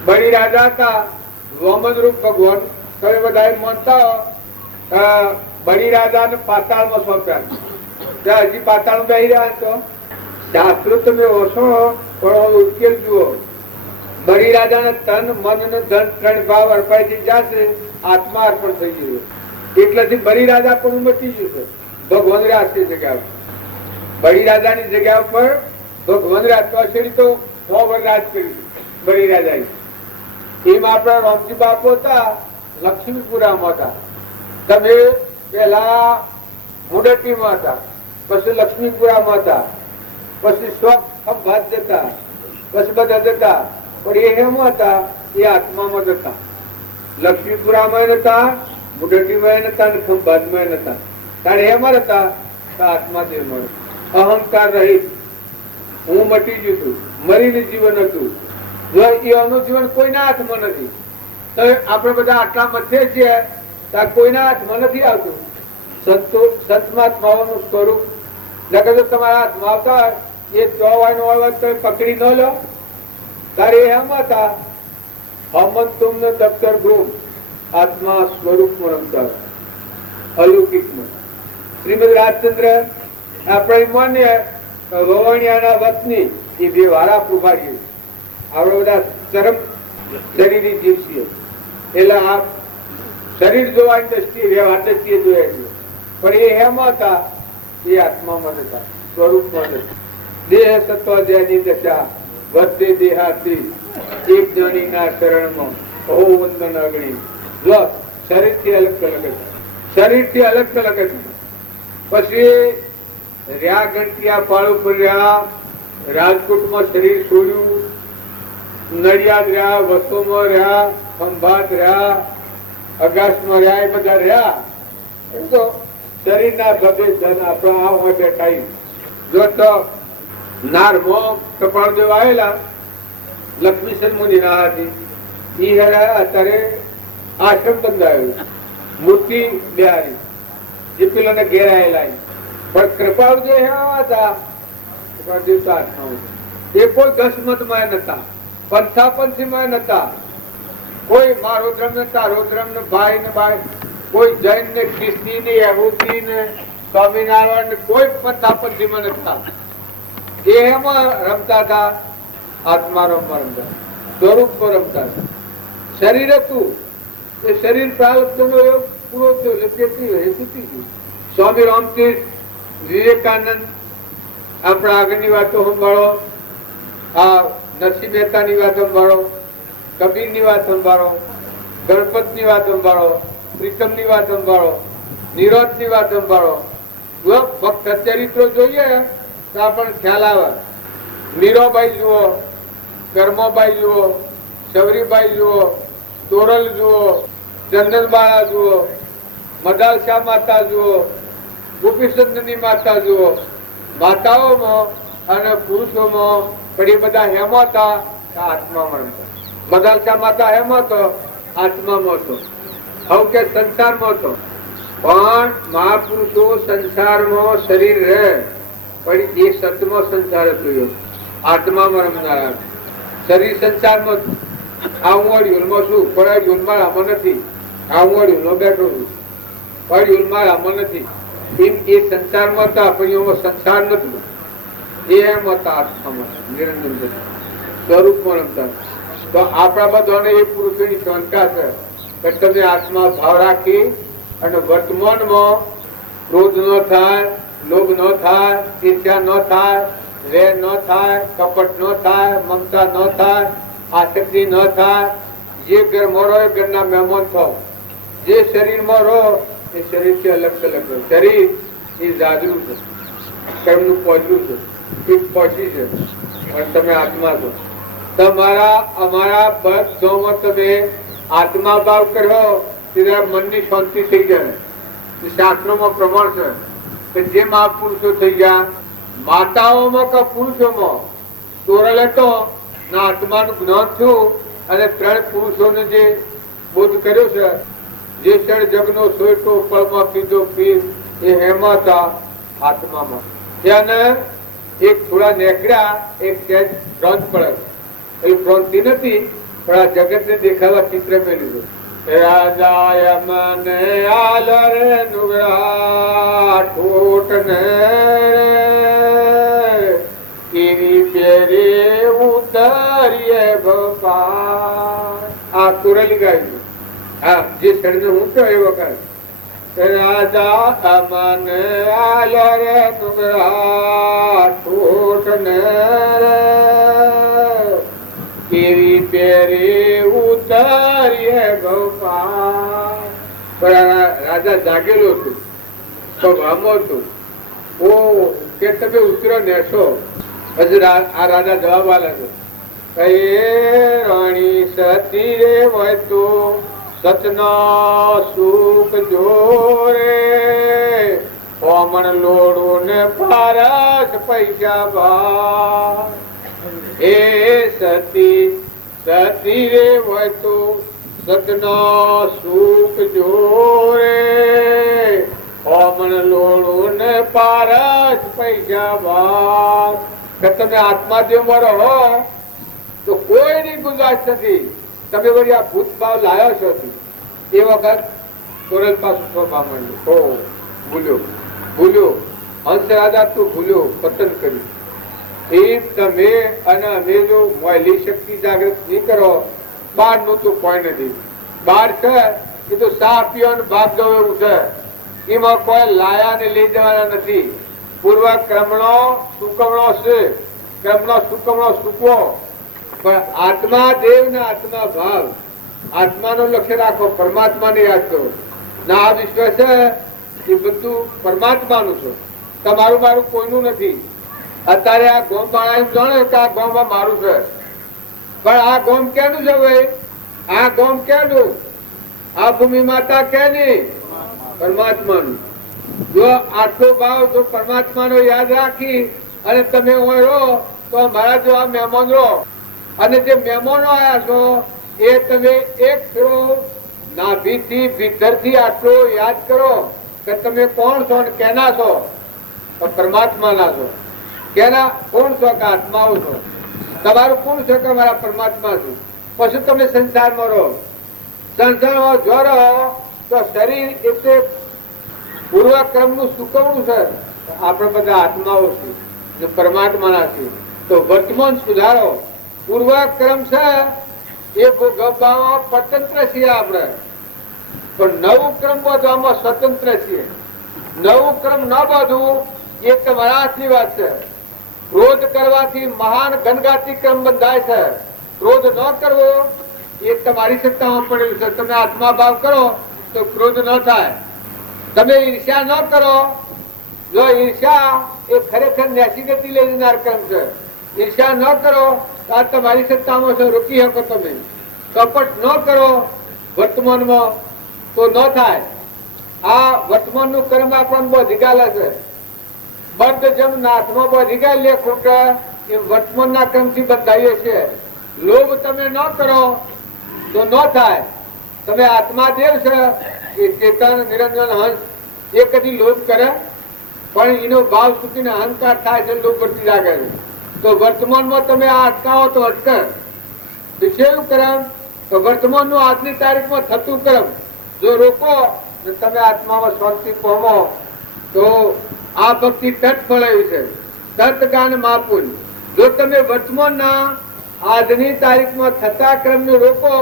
બળી રાજા હતા, વમન રૂપ ભગવાન તમે બધા માનતા. બળી રાજાને પાતાળમાં સોંપ્યા. ત્યાં હજી પાતાળ બેહી રહ્યા છો. શાસ્ત્રો તમે ઓછો પણ ઉકેલ જુઓ. બળી રાજાને તન, મન અને ધન ત્રણ ભાવ અર્પાઈ જશે, આત્મા અર્પણ થઈ ગયો. એટલેથી બલિરાજા પણ મચી ગયું છે. ભગવાન રાજ જગ્યા બલિરાજાની જગ્યા ઉપર ભગવાન રાજ તો અશેરી તો 100 વર્ષ રાજ કર્યું બલિરાજાએ. એમ આપણા રામજી બાપુ હતા લક્ષ્મીપુરામાં હતા. તમે પેલા મુડટીમાં હતા, પછી લક્ષ્મીપુરામાં હતા, પછી સ્વભાત જતા, પછી બધા જતા. પણ એ હેમ હતા, એ આત્મામાં જ હતા. લક્ષ્મીપુરામાં નતા, મુડટીમાં નતા, ખંભાતમાં નતા. કારણ એમ હતા આત્માદેવ મળે. અહંકાર રહિત હું મટી ગયું હતું, મરીને જીવન હતું. જો એનું જીવન કોઈના હાથમાં નથી. તો આપણે બધા આટલા મધ્ય છીએ, કોઈના હાથમાં નથી આવતું. સંતમાત્માઓનું સ્વરૂપ નકર તો તમારા હાથમાં આવતા એ ચોવાયનો અવાજ તો પકડી ન લો. તારે એમ હતા હમન તુમને દફતર ગુમ આત્મા સ્વરૂપમાં રમતા અલૌકિકમાં. શ્રીમદ રાજચંદ્ર આપણે માન્ય વવાણિયાના વતની એ બે વાળા પુભારીએ આપણે બધા ચરમ શરીરી જીવ છીએ. એટલે આ શરીર જોવાની દ્રષ્ટિએ વ્યવહાર દ્રષ્ટિએ જોયા છીએ. પણ એ હેમ હતા, એ આત્મામાં હતા, સ્વરૂપમાં હતા. દેહ સત્વ દેહની દશા વધે દેહાથી એક જણીના શરણમાં બહુ વંદન અગણી. જો શરીરથી અલગ અલગ હતા, શરીરથી અલગ અલગ હતા. પછી રહ્યા ઘંટિયા પાળ ઉપર રહ્યા, રાજકોટમાં શરીર છોડ્યું, નડિયાદ રહ્યા, વસોમાં રહ્યા, ખંભાત રહ્યા, અગાસમાં રહ્યા, એ બધા રહ્યા. એમ તો શરીરના ભગે ધન આપણા આ હોય બેઠા. જો તો નારમાં કપાળદેવ આવેલા લક્ષ્મીસન મુનિ ના હતી, એ અત્યારે આશ્રમ બંધાયો, મૂર્તિ બિહારી એ પેલાને ઘેર આવેલા. પણ કૃપાળદેવ એવા હતા, કૃપાળદેવ તો આત્મા એ કોઈ દસમતમાં નતા, પંથાપંથીમાં નતા, કોઈ માં રોદ્રમ નતા, રોદ્રમ ને ભાઈ ને ભાઈ, કોઈ જૈન ને ખ્રિસ્તી ને યહૂદી ને સ્વામિનારાયણ ને કોઈ પંથાપંથીમાં નતા. એ એમાં રમતા હતા, આત્મા રમવા રમતા, સ્વરૂપ પર રમતા હતા. શરીર હતું એ શરીર પ્રારબ્ધ નો યોગ પૂરો થયો એટલે તૂટી ગયું. સ્વામી રામતીર્થ, વિવેકાનંદ, આપણા આગળની વાતો સંભાળો, આ નરસિંહ મહેતા ની વાત સંભાળો, કબીર ની વાત સંભાળો, ગણપત ની વાત સંભાળો, પ્રીતમ ની વાત સંભાળો, નિરોધ ની વાત સંભાળો. ફક્ત ચરિત્રો જોઈએ તો આપણને ખ્યાલ આવે. મીરાબાઈ જુઓ, કર્મોબાઈ જુઓ, શબરીબાઈ જુઓ, તોરલ જુઓ, ચંદનબાળા જુઓ, મદાલશા માતા જુઓ, ગોપીચંદની માતા જુઓ. માતાઓમાં અને પુરુષોમાં પણ એ બધા હેમ હતા, આત્મામાં રમતા. મદાલશા માતા હેમ હતો, આત્મામાં હતો, હવે કે સંસારમાં હતો. પણ મહાપુરુષો સંસારમાં શરીર રહે, પણ એ સતમાં સંસાર હતો, આત્મામાં રમનારા. શરીર સંસારમાં આ હું અડિયુલમાં છું, પણ અડિયુલમાં આમાં નથી. આ હું અડિયુલમાં બેઠો છું, પણ અડિયુલમાં આમાં નથી. એમ એ સંસારમાં હતા, પણ એમાં સંસાર નથી. એમ હતા આત્મામાં નિરંજન સ્વરૂપમાં રમતા. તો આપણા બધાને એ પુરુષોની શંકા છે કે તમે આત્મા ભાવ રાખી અને વર્તમાનમાં ક્રોધ ન થાય, લોભ ન થાય, ઈર્ષ્યા ન થાય, વેર ન થાય, કપટ ન થાય, મમતા ન થાય, આસક્તિ ન થાય. જે ઘરમાં રહો એ ઘરના મહેમાન થાવ. જે શરીરમાં રહો એ શરીરથી અલગ અલગ રહો. શરીર એ જાગરું છે, કર્મનું પહોંચ્યું છે, એક પહોંચી છે, અને તમે આત્મા છો. તમારા અમારા બધામાં તમે આત્મા ભાવ કર્યો ત્યારે મનની શાંતિ થઈ જાય. શાસ્ત્રોમાં પ્રમાણ છે કે જે મહાપુરુષો થઈ ગયા, માતાઓમાં કે પુરુષોમાં તોરલ હતો ના આત્માનું જ્ઞાન થયું, અને 3 પુરુષોને જે બોધ કર્યો છે, જે ક્ષણ જગનો સોયટો પળમાં કીધો પીર, એ હેમાં હતા, આત્મામાં. એને એક થોડા નેકળ્યા, એક સહેજ ભ્રાંત પડે. એ ભ્રાંતિ નથી, પણ આ જગત ને દેખાવા ચિત્ર મેળવ્યું. રાજાય મને આલરે નુગરા ઠોટ ને એવી પેરે ઉતરીએ બાપા. આ તુરલી ગાય. હા, જે શરીર હું તો એ વખત રાજા અમન આલો રે ડુંગરા ઠોઠ ને કેવી પેરી ઉતરીએ ગોપાલ. પણ રાજા જાગેલો હતું, સભામાં હતું. ઓ કે તમે ઉતરો નેશો. પછી આ રાજા જવાબ આલે છે, રાણી સતી રે હોય તો સતનો સુખ જોરે ઓમણ લોડું ને પારસ પૈસા ભા. એ સતી સતી રે હોય તો સતનો સુખ જોરે ઓમણ લોડું ને પારસ પૈસા ભા. કે તમે આત્માદેવમાં રહો તો કોઈની ગુંજાશ નથી. તમે વળી આ ભૂત ભાવ લાયો છો. એ વખત કોરલ પાછું સ્વભાવ માંડ્યું. ઓ ભૂલ્યો ભૂલ્યો હંસ રાજા તું ભૂલ્યો, પતન કર્યું. એ તમે અને અમે જો મોયલી શક્તિ જાગૃત નહીં કરો, બહાર નું તો કોઈ નથી. બહાર છે એ તો સા પીવાનું ભાગ ગયો એવું છે. એમાં કોઈ લાયા ને લઈ જવાના નથી. પૂર્વ ક્રમણો સુકમણો છે, ક્રમણો સુકમણો સુકવો. પણ આત્મા દેવ ને આત્મા ભાવ, આત્માનો લક્ષ્ય રાખો, પરમાત્માને યાદ કરો. ના આ વિશ્વ છે એ બધું પરમાત્માનું છે, તમારું મારું કોઈનું નથી. અત્યારે આ ગોમ વાળા એમ જાણે કે આ ગોમ મારું છે, પણ આ ગોમ કેનું છે ભાઈ? આ ગોમ કેનું? આ ભૂમિ માતા કેની? પરમાત્માનું. જો આટલો ભાવ જો પરમાત્માનો યાદ રાખી અને તમે હોય રહો તો મારા જો આ મહેમાન રહો. અને જે મહેમાનો આવ્યા છો એ તમે એક ફેરો નાભીથી ભીતરથી આટલો યાદ કરો કે તમે કોણ છો અને કેના છો? પરમાત્માના છો. કેના કોણ છો? કે આત્માઓ છો. તમારું કોણ છે? કે મારા પરમાત્મા છું. પછી તમે સંસારમાં રહો. સંસારમાં જો રહો તો શરીર એટલે પૂર્વક્રમ નું સુકવણું છે. આપણે બધા આત્માઓ છે, પરમાત્માના છે. તો વર્તમાન સુધારો. પૂર્વક્રમ છે એ ભોગવવામાં સ્વતંત્ર છીએ આપણે, પણ નવું ક્રમ બધવામાં સ્વતંત્ર છીએ. નવું ક્રમ ન બધું એ તમારા હાથની વાત છે. ક્રોધ કરવાથી મહાન ગણગાતી ક્રમ બંધાય છે. ક્રોધ ન કરવો એ તમારી સત્તામાં પડેલું છે. તમે આત્મા ભાવ કરો તો ક્રોધ ન થાય. તમે ઈર્ષ્યા ન કરો. જો ઈર્ષ્યા એ ખરેખર નેસી ગતિ લઈ જનાર ક્રમ છે. ઈર્ષ્યા ન કરો આ તમારી સત્તામાં છે, રોકી શકો તમે. કપટ ન કરો વર્તમાનમાં તો ન થાય. આ વર્તમાન નું કર્મ આપણને બહુ ધીગાલે છે. બર્દ જેમ નાથમાં બહુ ધીગાઈ લે ખોટા એમ વર્તમાન ના ક્રમ થી બંધાઈએ છીએ. લોભ તમે ન કરો તો ન થાય. તમે આત્મા દેવ છે એ ચેતન નિરંજન હંસ એ કદી લોભ કરે? પણ એનો ભાવ સુધીને અહંકાર થાય છે, લોભ વર્તી લાગે છે. તો વર્તમાનમાં તમે આ અટકાવો તો અટકે. વિષયનું કર્મ તો વર્તમાનનું આજની તારીખમાં થતું કર્મ જો રોકો તો તમે આત્મામાં શાંતિ પામો. તો આ ભક્તિ તટ ફળાવી છે, તટ ગાન માપુન. જો તમે વર્તમાનના આજની તારીખમાં થતા ક્રમને રોકો,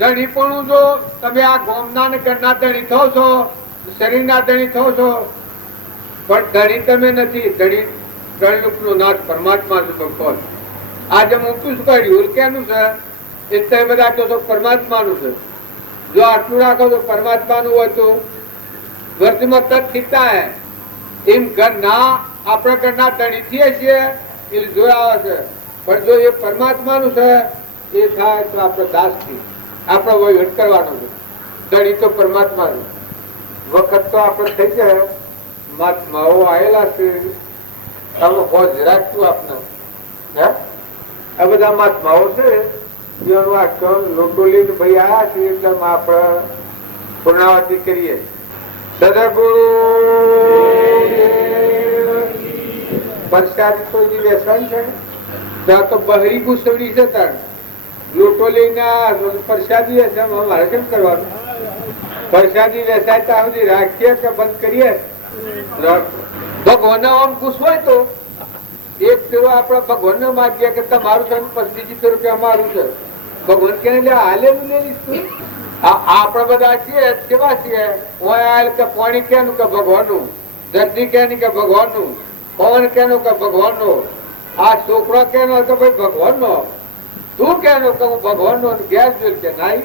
ધણીપણું જો તમે આ ગોમના ને ગણના ધણી થો છો, શરીરના ધણી થો છો, પણ ધણી તમે નથી. ધણી ત્રણયુગનો નાથ પરમાત્મા છે ભગવાન. આજે મોટું શું કાઢ્યું કેનું છે? એ તમે બધા કહો છો પરમાત્માનું છે. જો આટલું રાખો તો પરમાત્માનું હોય તો વર્તમાં તત્ થીતા હે. એમ ઘરના આપણા ઘરના ધણી થઈએ છીએ એ જોયા આવે છે, પણ જો એ પરમાત્માનું છે એ થાય તો આપણે દાસ થી આપણે વહીવટ કરવાનો છે. ધણી તો પરમાત્મા છે. વખત તો આપણે થઈ જાય મહાત્માઓ આવેલા છે. રાખતું આપને આ બધા મહાત્માઓ છે જેનું આ લોટો લઈને ભાઈ આવ્યા છે એટલે આપણે પૂર્ણાવતી કરીએ. સદગુરુ પરસાદી તો જે વેસાય છે ત્યાં તો બહરી ઘૂસવડી છે. તાર લોટો લઈને પરસાદી વેચે મારે કેમ કરવાનું? પરસાદી વેચાય ત્યાં સુધી રાખીએ કે બંધ કરીએ? ભગવાન આમ ખુશ હોય તો એક ફેરો આપડે ભગવાન ને માગીએ કે તમારું છે, બીજી ફેરો કે અમારું છે. ભગવાન કે હાલે હું લઈ લઈશ. આપણે બધા છીએ કેવા છીએ? કે પાણી કેનું કે ભગવાનનું, ધરતી કેની કે ભગવાનનું, પવન કેનું કે ભગવાનનું, આ છોકરો કેનો તો ભાઈ ભગવાનનો, તું કેનો કે હું ભગવાનનો, ગેસ બિલ કે નહીં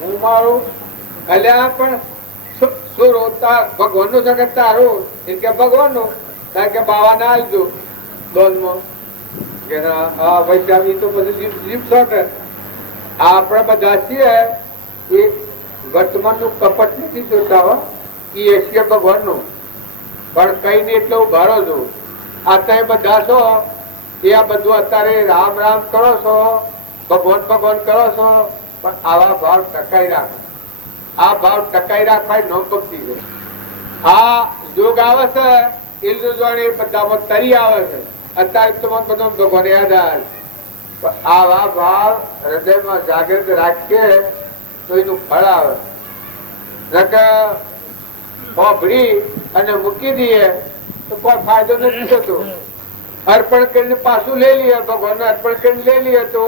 હું મારું. અલ્યા પણ શું રોતા ભગવાનનું જગત તારું એ કે ભગવાનનું, કારણ કે બાવા ના આવજો લોનમાં કે વૈશાવી તો બધું જીપ શકે. આપણે બધા છીએ એ વર્તમાનનું કપટ નથી જોતા, એ છે ભગવાનનું. પણ કઈ ને એટલે ઉભારો છું. આ તમે બધા છો એ આ બધું અત્યારે રામ રામ કરો છો, ભગવાન ભગવાન કરો છો, પણ આવા ભાવ ટકાઈ રાખો. આ ભાવ ટકાઈ રાખવા નો ભક્તિ છે. આ યોગ આવે છે એ જોડે બધામાં તરી આવે છે. અત્યારે તો બધો ભગવાન યાદ આવે. આવા ભાવ હૃદયમાં જાગૃત રાખીએ તો એનું ફળ આવે. ભરી અને મૂકી દઈએ તો કોઈ ફાયદો નથી થતો. અર્પણ કરીને પાછું લઈ લઈએ, ભગવાન અર્પણ કરીને લઈ લઈએ તો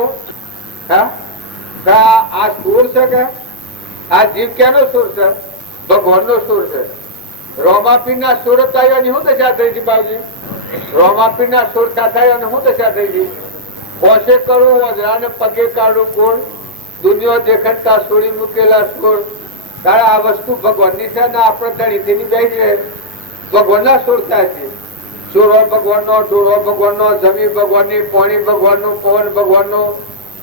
આ સુર છે કે આ જીવ ક્યાંનો સુર છે? ભગવાન નો સુર છે. રોમાપીર ના સુર થયો શું દશા થઈ હતી બાબુજી? રોમાપીર ના સુર થયો શું દશા થઈ હતી? કોશે કરું વજરાને પગે કાઢું કોણ, દુનિયા દેખતા છોડી મૂકેલા સુર. તારે આ વસ્તુ ભગવાનની છે ને આપણે ધણીથી બે છે. ભગવાન ના સુર થાય છે. ચોરો ભગવાન નો, ડોળો ભગવાન નો, જમીન ભગવાન ની, પાણી ભગવાન નું, પવન ભગવાન નું,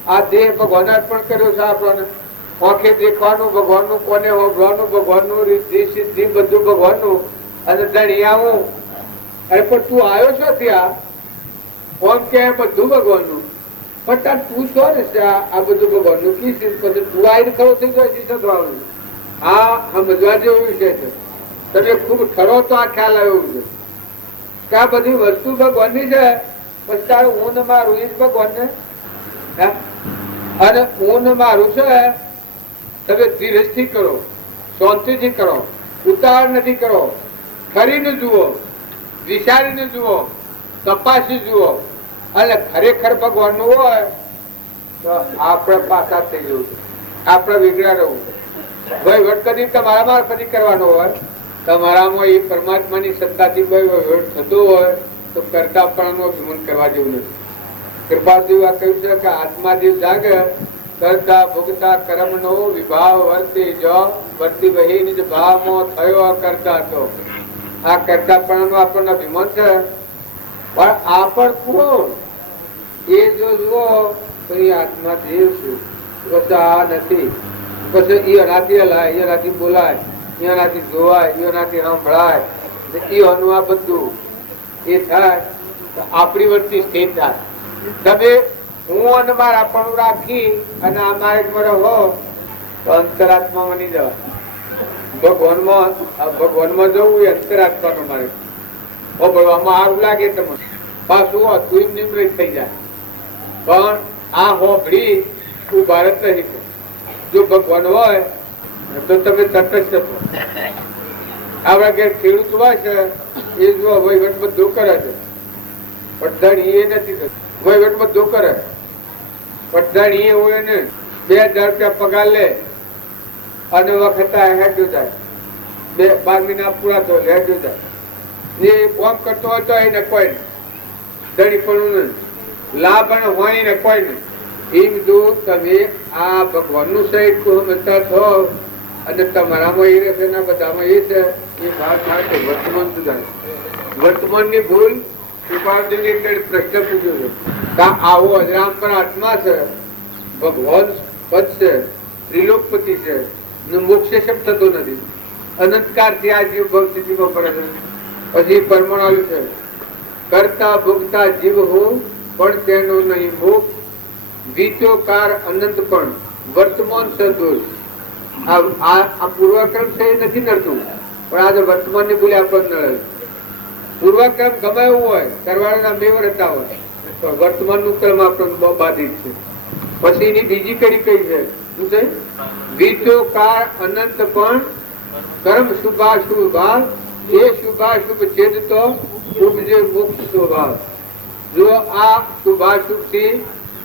આ દેહ ભગવાન અર્પણ કર્યો છે આપણને. આંખે દેખવાનું ભગવાન નું, કોને હોભળવાનું ભગવાન નું, રીતિ સિદ્ધિ બધું ભગવાન નું. અને ધણી આવું અરે પણ તું આવ્યો છો ત્યાં કોમ કે બધું ભગવાન નું, પણ તાર તું શું રહેશે? આ બધું ભગવાન નું કી પછી તું આવીને ખરો થઈ જાય. આ સમજવા જેવું વિષય છે. તમે ખૂબ ખરો તો આ ખ્યાલ આવ્યો છે કે આ બધી વસ્તુ ભગવાન ની છે. પછી તારું ઊન મારું એ જ ભગવાન ને. અને ઊન મારું છે તમે ધીરજથી કરો, શાંતિથી કરો, ઉતાવળ નથી કરો. ફરીને જુઓ, વિચારીને જુઓ, તપાસી જુઓ. અને ખરેખર ભગવાન નું હોય તો આપણે પાછા થઈ જવું છે, આપણે વિગડા રહેવું છે. વહીવટ કદી તમારા મારફતી કરવાનો હોય, તમારામાં એ પરમાત્માની સત્તાથી કોઈ વહીવટ થતો હોય તો કરતા પણ અભિમાન કરવા જેવું નથી. કૃપાદેવ આ કહ્યું છે કે આત્માદેવ જાગે કરતા ભોગતા કર્મ નો વિભાવ વર્તી જો વર્તી વહી નિજ ભાવમાં થયો કરતા તો. આ કરતા પણ આપણને અભિમાન છે. પણ આ પણ કોણ એ જો જુઓ તો એ આત્મા દેવ છે. પછી આ નથી. પછી એનાથી હલાય, એનાથી બોલાય, એનાથી જોવાય, એનાથી સંભળાય. એનું આ બધું એ થાય તો આપણી વચ્ચે સ્થિર થાય. તમે હું અને મારા પણ રાખી અને અમારે જ મળે હો તો અંતરાત્મા બની જવાય. ભગવાનમાં જવું એ અંતરાત્મા મારે ભણવામાં સારું લાગે તમને, પાછું હતું એમ નિમૃત થઈ જાય. પણ આ હોભળી તું ભારત નહીં. જો ભગવાન હોય તો તમે તટસ્થ થો. આપણા ઘેર ખેડૂત હોય છે એ જો વહીવટ બધું કરે છે, પણ ધણી એ નથી થતું. વહીવટ બધું કરે પણ ધણી એ હોય ને 2000 રૂપિયા પગાર લે અને વખત હેડ્યું જાય. 12 મહિના પૂરા તો હેડ્યું જાય. એ કોમ કરતો હોય તો એને કોઈ ધણી પણ લાભ અને હોય ને કોઈ નહીં. એમ જો તમે આ ભગવાન નું સહિત સમજતા છો અને તમારામાં એ રહેશે ને બધામાં એ છે એ ભાગ થાય વર્તમાન સુધારે. વર્તમાન ની ભૂલ પ્રશ્ન પૂછ્યો છે કે આવો અજરામ પર આત્મા છે, ભગવાન પદ છે, ત્રિલોકપતિ છે, મોક્ષ શબ્દ થતો નથી. અનંતકાળ થી આ જીવ ભવ સ્થિતિમાં પડે છે. પછી પરમાણુ છે કરતા ભોગતા જીવ હું પણ તેનો નહીં મોક્ષ. વિચોકાર અનંત પણ વર્તમાન સદોષ. આ પૂર્વક્રમ છે એ નથી નડતું, પણ આજે વર્તમાન ની ભૂલે આપણને નડે. પૂર્વક્રમ ગમે એવું હોય, સરવાળાના બે રહેતા હોય, પણ વર્તમાન નું ક્રમ આપણને બાધિત છે. પછી એની બીજી કડી કઈ છે શું છે? વિચોકાર અનંત પણ કર્મ શુભાશુભ ભાવ એ શુભાશુભ છેદ તો ઉપજે મોક્ષ સ્વભાવ. જો આ શુભાશુભ થી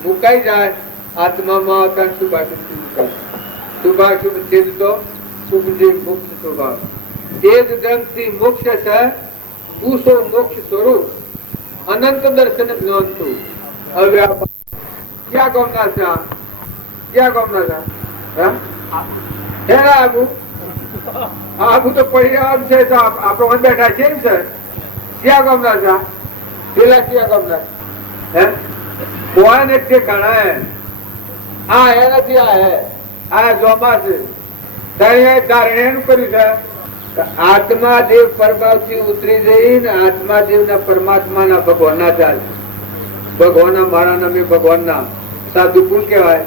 મુકાઈ જાય આત્મામાં શુભાશુભ થી મુકાય. શુભાશુભ છેદતો શુભજી મોક્ષ સ્વભાવ. તે જ ગ્રંથથી મોક્ષ છે પૂછો મોક્ષ સ્વરૂપ અનંત દર્શન જ્ઞાનતું. હવે ક્યાં ગામના છે? ક્યાં ગામના છે? હા આબુ આબુ તો પડી આવવાનું છે તો આપણે બેઠા છે ને સર. ક્યાં ગામના છે? પેલા ક્યાં ગામના હે કોણ એક ઘણા હે હા એ નથી આ હે આ જોમા છે ધારણેનું કર્યું છે. આત્માદેવ પરભાવથી ઉતરી જઈને આત્માદેવના પરમાત્માના ભગવાનના ચાલે. ભગવાનના મારા નામે ભગવાનના સાધુ કુલ કહેવાય.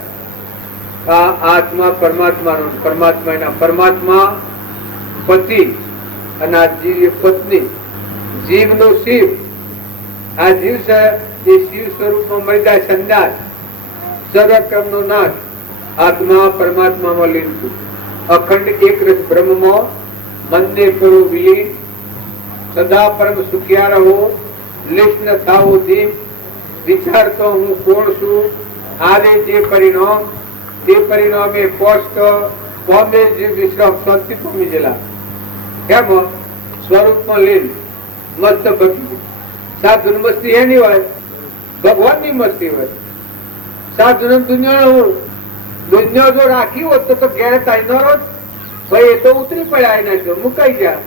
આ આત્મા પરમાત્માનો પરમાત્મા પરમાત્મા પતિ અને આ જીવ પત્ની. જીવનો શિવ આ જીવ છે એ શિવ સ્વરૂપમાં મળી જાય સંન્યાસ સર્વક્રમ નો નાશ. આત્મા પરમાત્મામાં લીન છું. અખંડ એક રસ બ્રહ્મમાં મનને કરો વિલીન. સદા પરમ સુખ્યા રહો લીન થાઓ દીપ. વિચારતો હું કોણ છું આદે જે પરિણામ તે પરિણામે પોસ્ટ બોમ્બે જે વિશ્રામ શાંતિ પામી ગયેલા. કેમ સ્વરૂપમાં લીન મસ્ત ભક્તિ. સાધુ મસ્તી એની હોય ભગવાનની મસ્તી હોય. સાધુ દુનિયા જો રાખી હોત તો ઘેર તાઈનો ભાઈ એ તો ઉતરી પડ્યા એના મુકાઈ ગયા.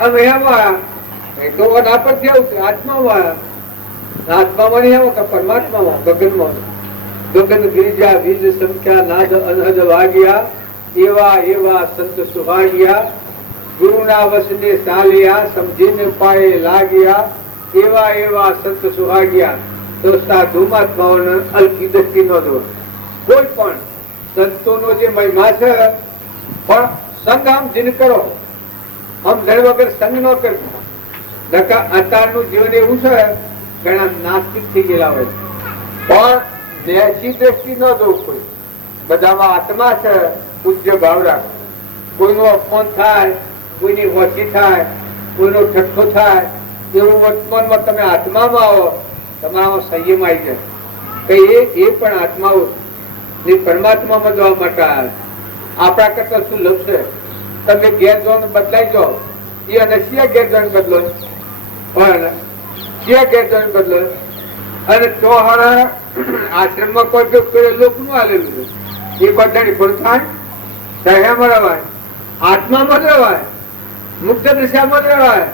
હવે એમાં એ તો ના પરથી આવું આત્મામાં આત્મામાં નહીં આવો કે પરમાત્મામાં ગગનમાં. ગગન ગિરિજા બીજ સંખ્યા નાદ અનહદ વાગ્યા. એવા એવા સંત સુભાગ્યા ગુરુના વસને સાલિયા સમજીને પાયે લાગ્યા. એવા એવા સંત સુભાગ્યા. તો સાધુ મહાત્માઓને અલકી દ્રષ્ટિ ન દો. કોઈ પણ સંતોનો જે મહિમા છે પણ સંગ આમ જીન કરો. આમ જણ વગર સંગ ન કરતા. અત્યારનું જીવન એવું છે ઘણા નાસ્તિક થઈ ગયેલા હોય પણ દેશી દ્રષ્ટિ ન દો. કોઈ બધામાં આત્મા છે પૂજ્ય ભાવ રાખ. કોઈનું અપમાન થાય કોઈની વચી થાય કોઈનો ઠઠ્ઠો થાય એવું વર્તમાનમાં તમે આત્મામાં આવો તમારામાં સંયમ આવી જાય. કઈ એ પણ આત્માઓ પરમાત્મામાં જવા માટે આપણા કરતા શું લખશે? તમે ઘેર જવાનું બદલાઈ જાઓ એ અને શિયા ઘેર જવાનું બદલો પણ શિયા ઘેર જવાનું બદલો અને ચોહાણા આશ્રમમાં કોઈ લોકનું આલેલું છે એ બધાની પણ થાય સહ્યામાં રવાય આત્મામાં જ રવાય મુક્ત દશામાં જ રવાય.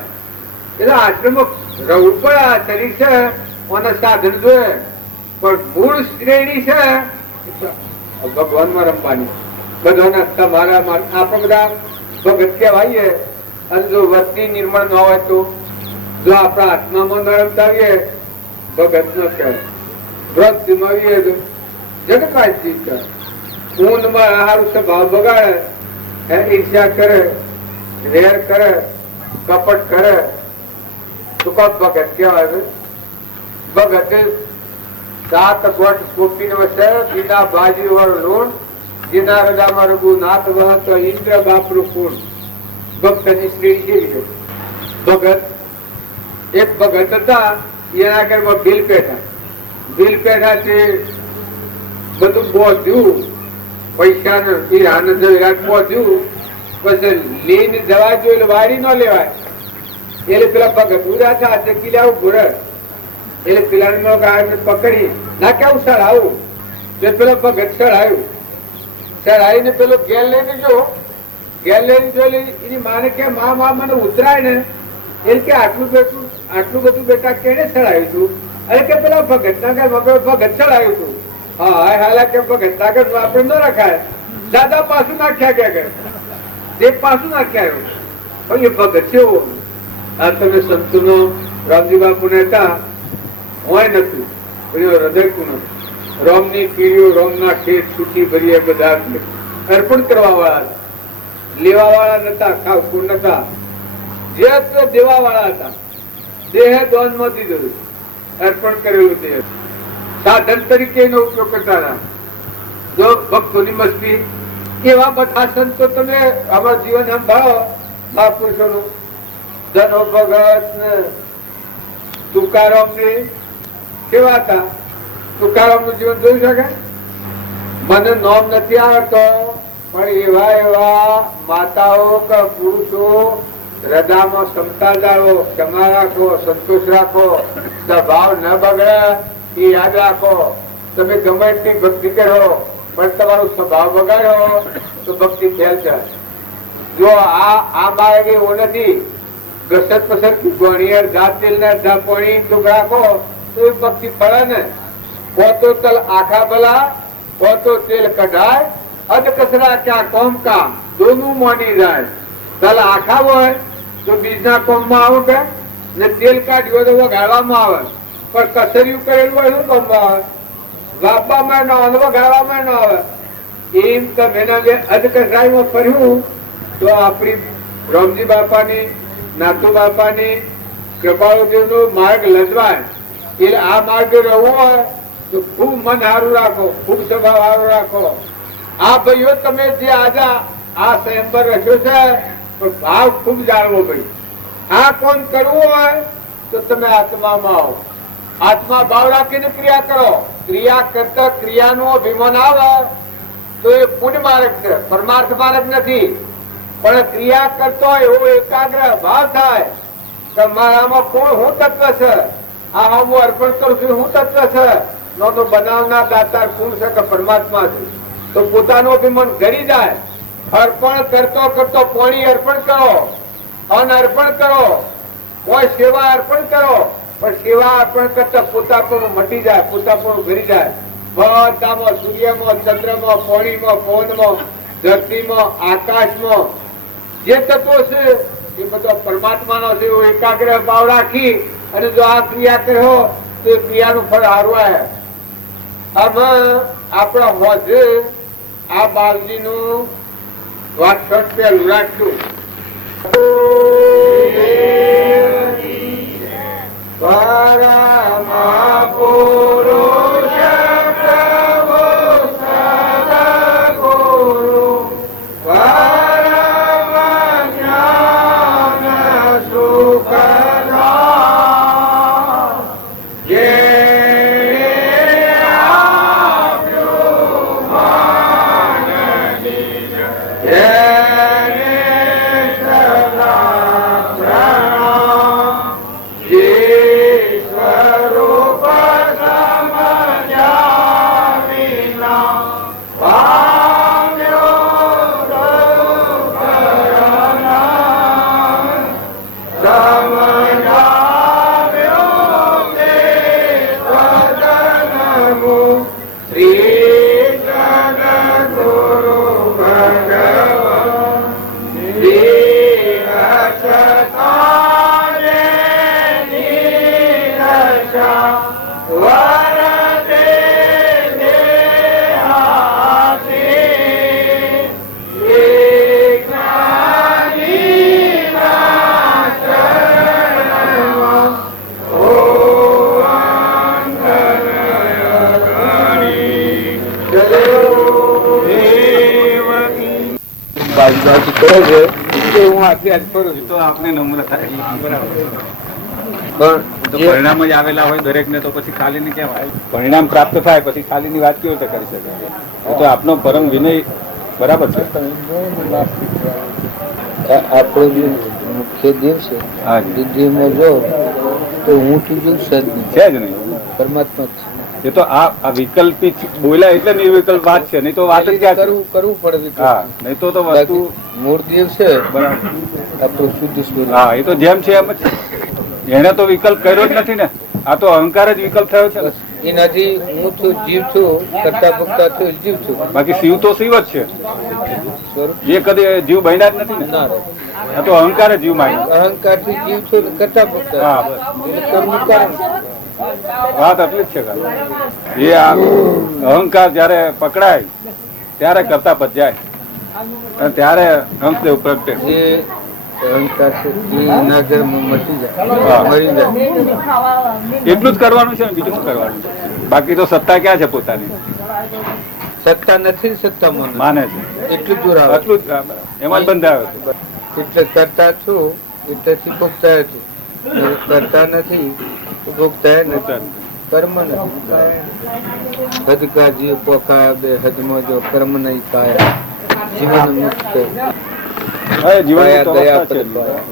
એટલે આશ્રમમાં રહેવું પણ આ શરીર છે અને સાધન જોઈએ પણ મૂળ શ્રેણી છે ભગવાનમાં રમવાની. બધાના તમારા આપણે બધા ભગત કહેવાઈએ અને જો વસ્તી નિર્મળ ન હોય તો જો આપણા આત્મામાં ન રમતા આવીએ ભગત ન કહેવાય. વ્રત આવીએ તો જગતમાં ચીજ છે. ઊંધમાં આહારું સ્વભાવ બગાડે ઈર્ષ્યા કરે વેર કરે કપટ કરે તો કોણ ભગત કહેવાય? ભગત સાત ગોટ સ્કોપી વસે બીના બાજી વાળો લોણ જેના હૃદયમાં રઘુનાથ વહત ઇન્દ્ર બાપરું પૂર્ણ. ભક્તની શ્રેણી કેવી છે? ભગત એક ભગત હતા એના ઘરમાં બિલ પેઠા છે બધું બોધ્યું પૈસા આનંદ વિરાટ બોધ્યું પછી લઈને જવા જોઈએ વાડી ન લેવાય. એટલે પેલા ભગત ઉડા હતા ચકી આવું ઘોર એટલે પેલા પકડી ના કેવું સળાવું પેલો ભગત સળાયું. સળાવીને પેલો ઘેર લઈને જો ઘેર લઈને જો એની માને કે મા મને ઉતરાય ને એટલે કે આટલું બધું બેટા કેને સળાવ્યું તું? અરે કે પેલા ભગત ના ઘર ભગત સળાવ્યું તું. હા હાલા કે ભગત ના ઘર આપણે ન રખાય. દાદા પાછું નાખ્યા કે તે પાછું નાખ્યા એ ભગત છે. આ તમે સંતનો રામજી બાપુ ને હતા હોય નથી હૃદય કુનો રોમની કીડીઓ રોમના ખેત છૂટી ભરીએ બધા અર્પણ કરવા વાળા લેવા વાળા નતા ખાવકું નતા જે દેવા વાળા હતા. દેહ દાન માં દીધું અર્પણ કરેલું તે સાધન તરીકે એનો ઉપયોગ કરતા હતા. જો ભક્તોની મસ્તી એવા બધા સંતો તમે અમારા જીવન સંભાળો મહાપુરુષોનું ધનો ભગત ને તુકારામ ને કેવા હતા? તુકારામ નું જીવન જોઈ શકે? મને નામ નથી આવડતો પણ એવા એવા માતાઓ કે પુરુષો હૃદયમાં ક્ષમતા જાળવો, ક્ષમા રાખો, સંતોષ રાખો, ભાવ ન બગડે એ યાદ રાખો. તમે ગમે એટલી ભક્તિ કરો પણ તમારો સ્વભાવ બગાડ્યો તો ભક્તિ ફેલ છે. જો આ માર્ગ એવો નથી ઘસત પસંદ ગોળિયર ઘા તેલ ના ધા પાણી ટુકડા રાખો તો એ ભક્તિ ફળે ને. પોતો તલ આખા ભલા પોતો તેલ કઢાય અધ કચરા ક્યાં કોમ કામ દોનું મોની જાય. તલ આખા હોય તો બીજના કોમમાં આવે કે ને તેલ કાઢ્યું તો વગાડવામાં આવે પણ કસરિયું કરેલું હોય શું કોમમાં આવે? વાપવામાં ન આવે, વગાડવામાં ન આવે. એમ તમે અધ કચરાઈમાં ફર્યું તો આપણી રામજી બાપાની નાથુ બાપાની કૃપાળુદેવનો માર્ગ લજવાય. એટલે આ માર્ગ રહેવો હોય તો ખૂબ મન સારું રાખો, ખૂબ સ્વભાવ સારો રાખો. આ ભાઈઓ તમે જે આજે આ સ્વયંવર રખ્યો છે પણ ભાવ ખૂબ જાણવો ભાઈ. આ કોણ કરવું હોય તો તમે આત્મામાં આવો, આત્મા ભાવ રાખીને ક્રિયા કરો. ક્રિયા કરતા ક્રિયાનો અભિમાન આવે તો એ પુણ્ય માર્ગ છે, પરમાર્થ માર્ગ નથી. પણ ક્રિયા કરતો એવો એકાગ્ર ભાવ થાય કે મારામાં કોણ હું તત્વ છે, આ હું અર્પણ કરું છું હું તત્વ છે, નો બનાવનાર દાતાર કોણ છે કે પરમાત્મા છે. તો પોતાનો અભિમાન ઘડી જાય. અર્પણ કરતો કરતો પાણી અર્પણ કરો, અન્ન અર્પણ કરો, કોઈ સેવા અર્પણ કરો, પણ સેવા અર્પણ કરતા પોતાપણું મટી જાય, પોતાપણું ઘડી જાય. બધામાં સૂર્યમાં, ચંદ્રમાં, પાણીમાં, પવનમાં, ધરતીમાં, આકાશમાં જે તત્વો છે એ બધો પરમાત્માનો છે. એવો એકાગ્ર ભાવ રાખી અને જો આ ક્રિયા કર્યો તો એ ક્રિયાનું ફળ સારું આવે. આમાં આપણા હોજે આ બાલજીનું વાતસઠ પહેલું રાખશું. પરમા પુરુષ પ્રભુ સદગુરુ પરમ જ્ઞાન સુખદાતા જેણે આપ્યું માનની જેણે સદા પ્રણામ સ્વરૂપ સમજ્યા વિના પામ્યો સમજાવ્યો તે સદનમું શ્રી સદગુરુ ભગવાન શ્રી અચતારે નિરશા વરદે દેહાતી વિજ્ઞાનીના ચરણમાં પરિણામ જ આવેલા હોય દરેક ને તો પછી ખાલી ને કેવાય. પરિણામ પ્રાપ્ત થાય પછી ખાલી ની વાત કેવી રીતે કરી શકે? તો આપનો પરમ વિનય બરાબર છે. આપણો જે મુખ્ય દેવ છે એ દેવને જો તો હું તું જેવું છે જ નહીં, છે જ નહીં, પરમાત્મા જ એ તો આ વિકલ્પી બોલ્યા એટલે નિર્વિકલ્પ વાત છે, નહીં તો વાત જ ક્યાં છે? કરવું પડે. હા, નહીં તો વસ્તુ મૂળ દેવ છે બરાબર. આપણું શુદ્ધ સ્વરૂપ. હા, એ તો જેમ છે એમ જ છે. એને તો વિકલ્પ કર્યો જ નથી ને. આ તો અહંકાર જ વિકલ્પ થયો છે. એનાથી હું છું જીવ છું, કરતા ભક્તા છું જીવ છું, બાકી શિવ તો શિવ જ છે. સ્વરૂપ એ કદી જીવ બન્યા જ નથી ને. ના રહે. આ તો અહંકાર જ જીવ માં. અહંકાર થી જીવ છું ને કરતા ભક્તા હા, છું. એને કર્મનું કારણ. વાત એટલી જ છે. એ આ અહંકાર જયારે પકડાય ત્યારે કરતા પદ જાય અને ત્યારે હંસદેવ પ્રગટે. જે અહંકાર છે એ નજરમાં મટી જાય, હા. મરી જાય. એટલું જ કરવાનું છે ને, બીજું શું કરવાનું છે? બાકી તો સત્તા ક્યાં છે પોતાની? સત્તા નથી, સત્તામાં નથી. માને છે એટલું દૂર આવે. એટલું જ એમાં જ બંધાયો છે. એટલે કરતા છું એટલેથી ભોગતા છું, કરતા નથી ભોગતા નથી. કર્મ નથી. હદકા જીવ પોખા બે હદમાં જો કર્મ નહીં થાય જીવન મુક્ત હવે જીવનની દયા તો દયા અવસ્થા છે. પદ પાયા.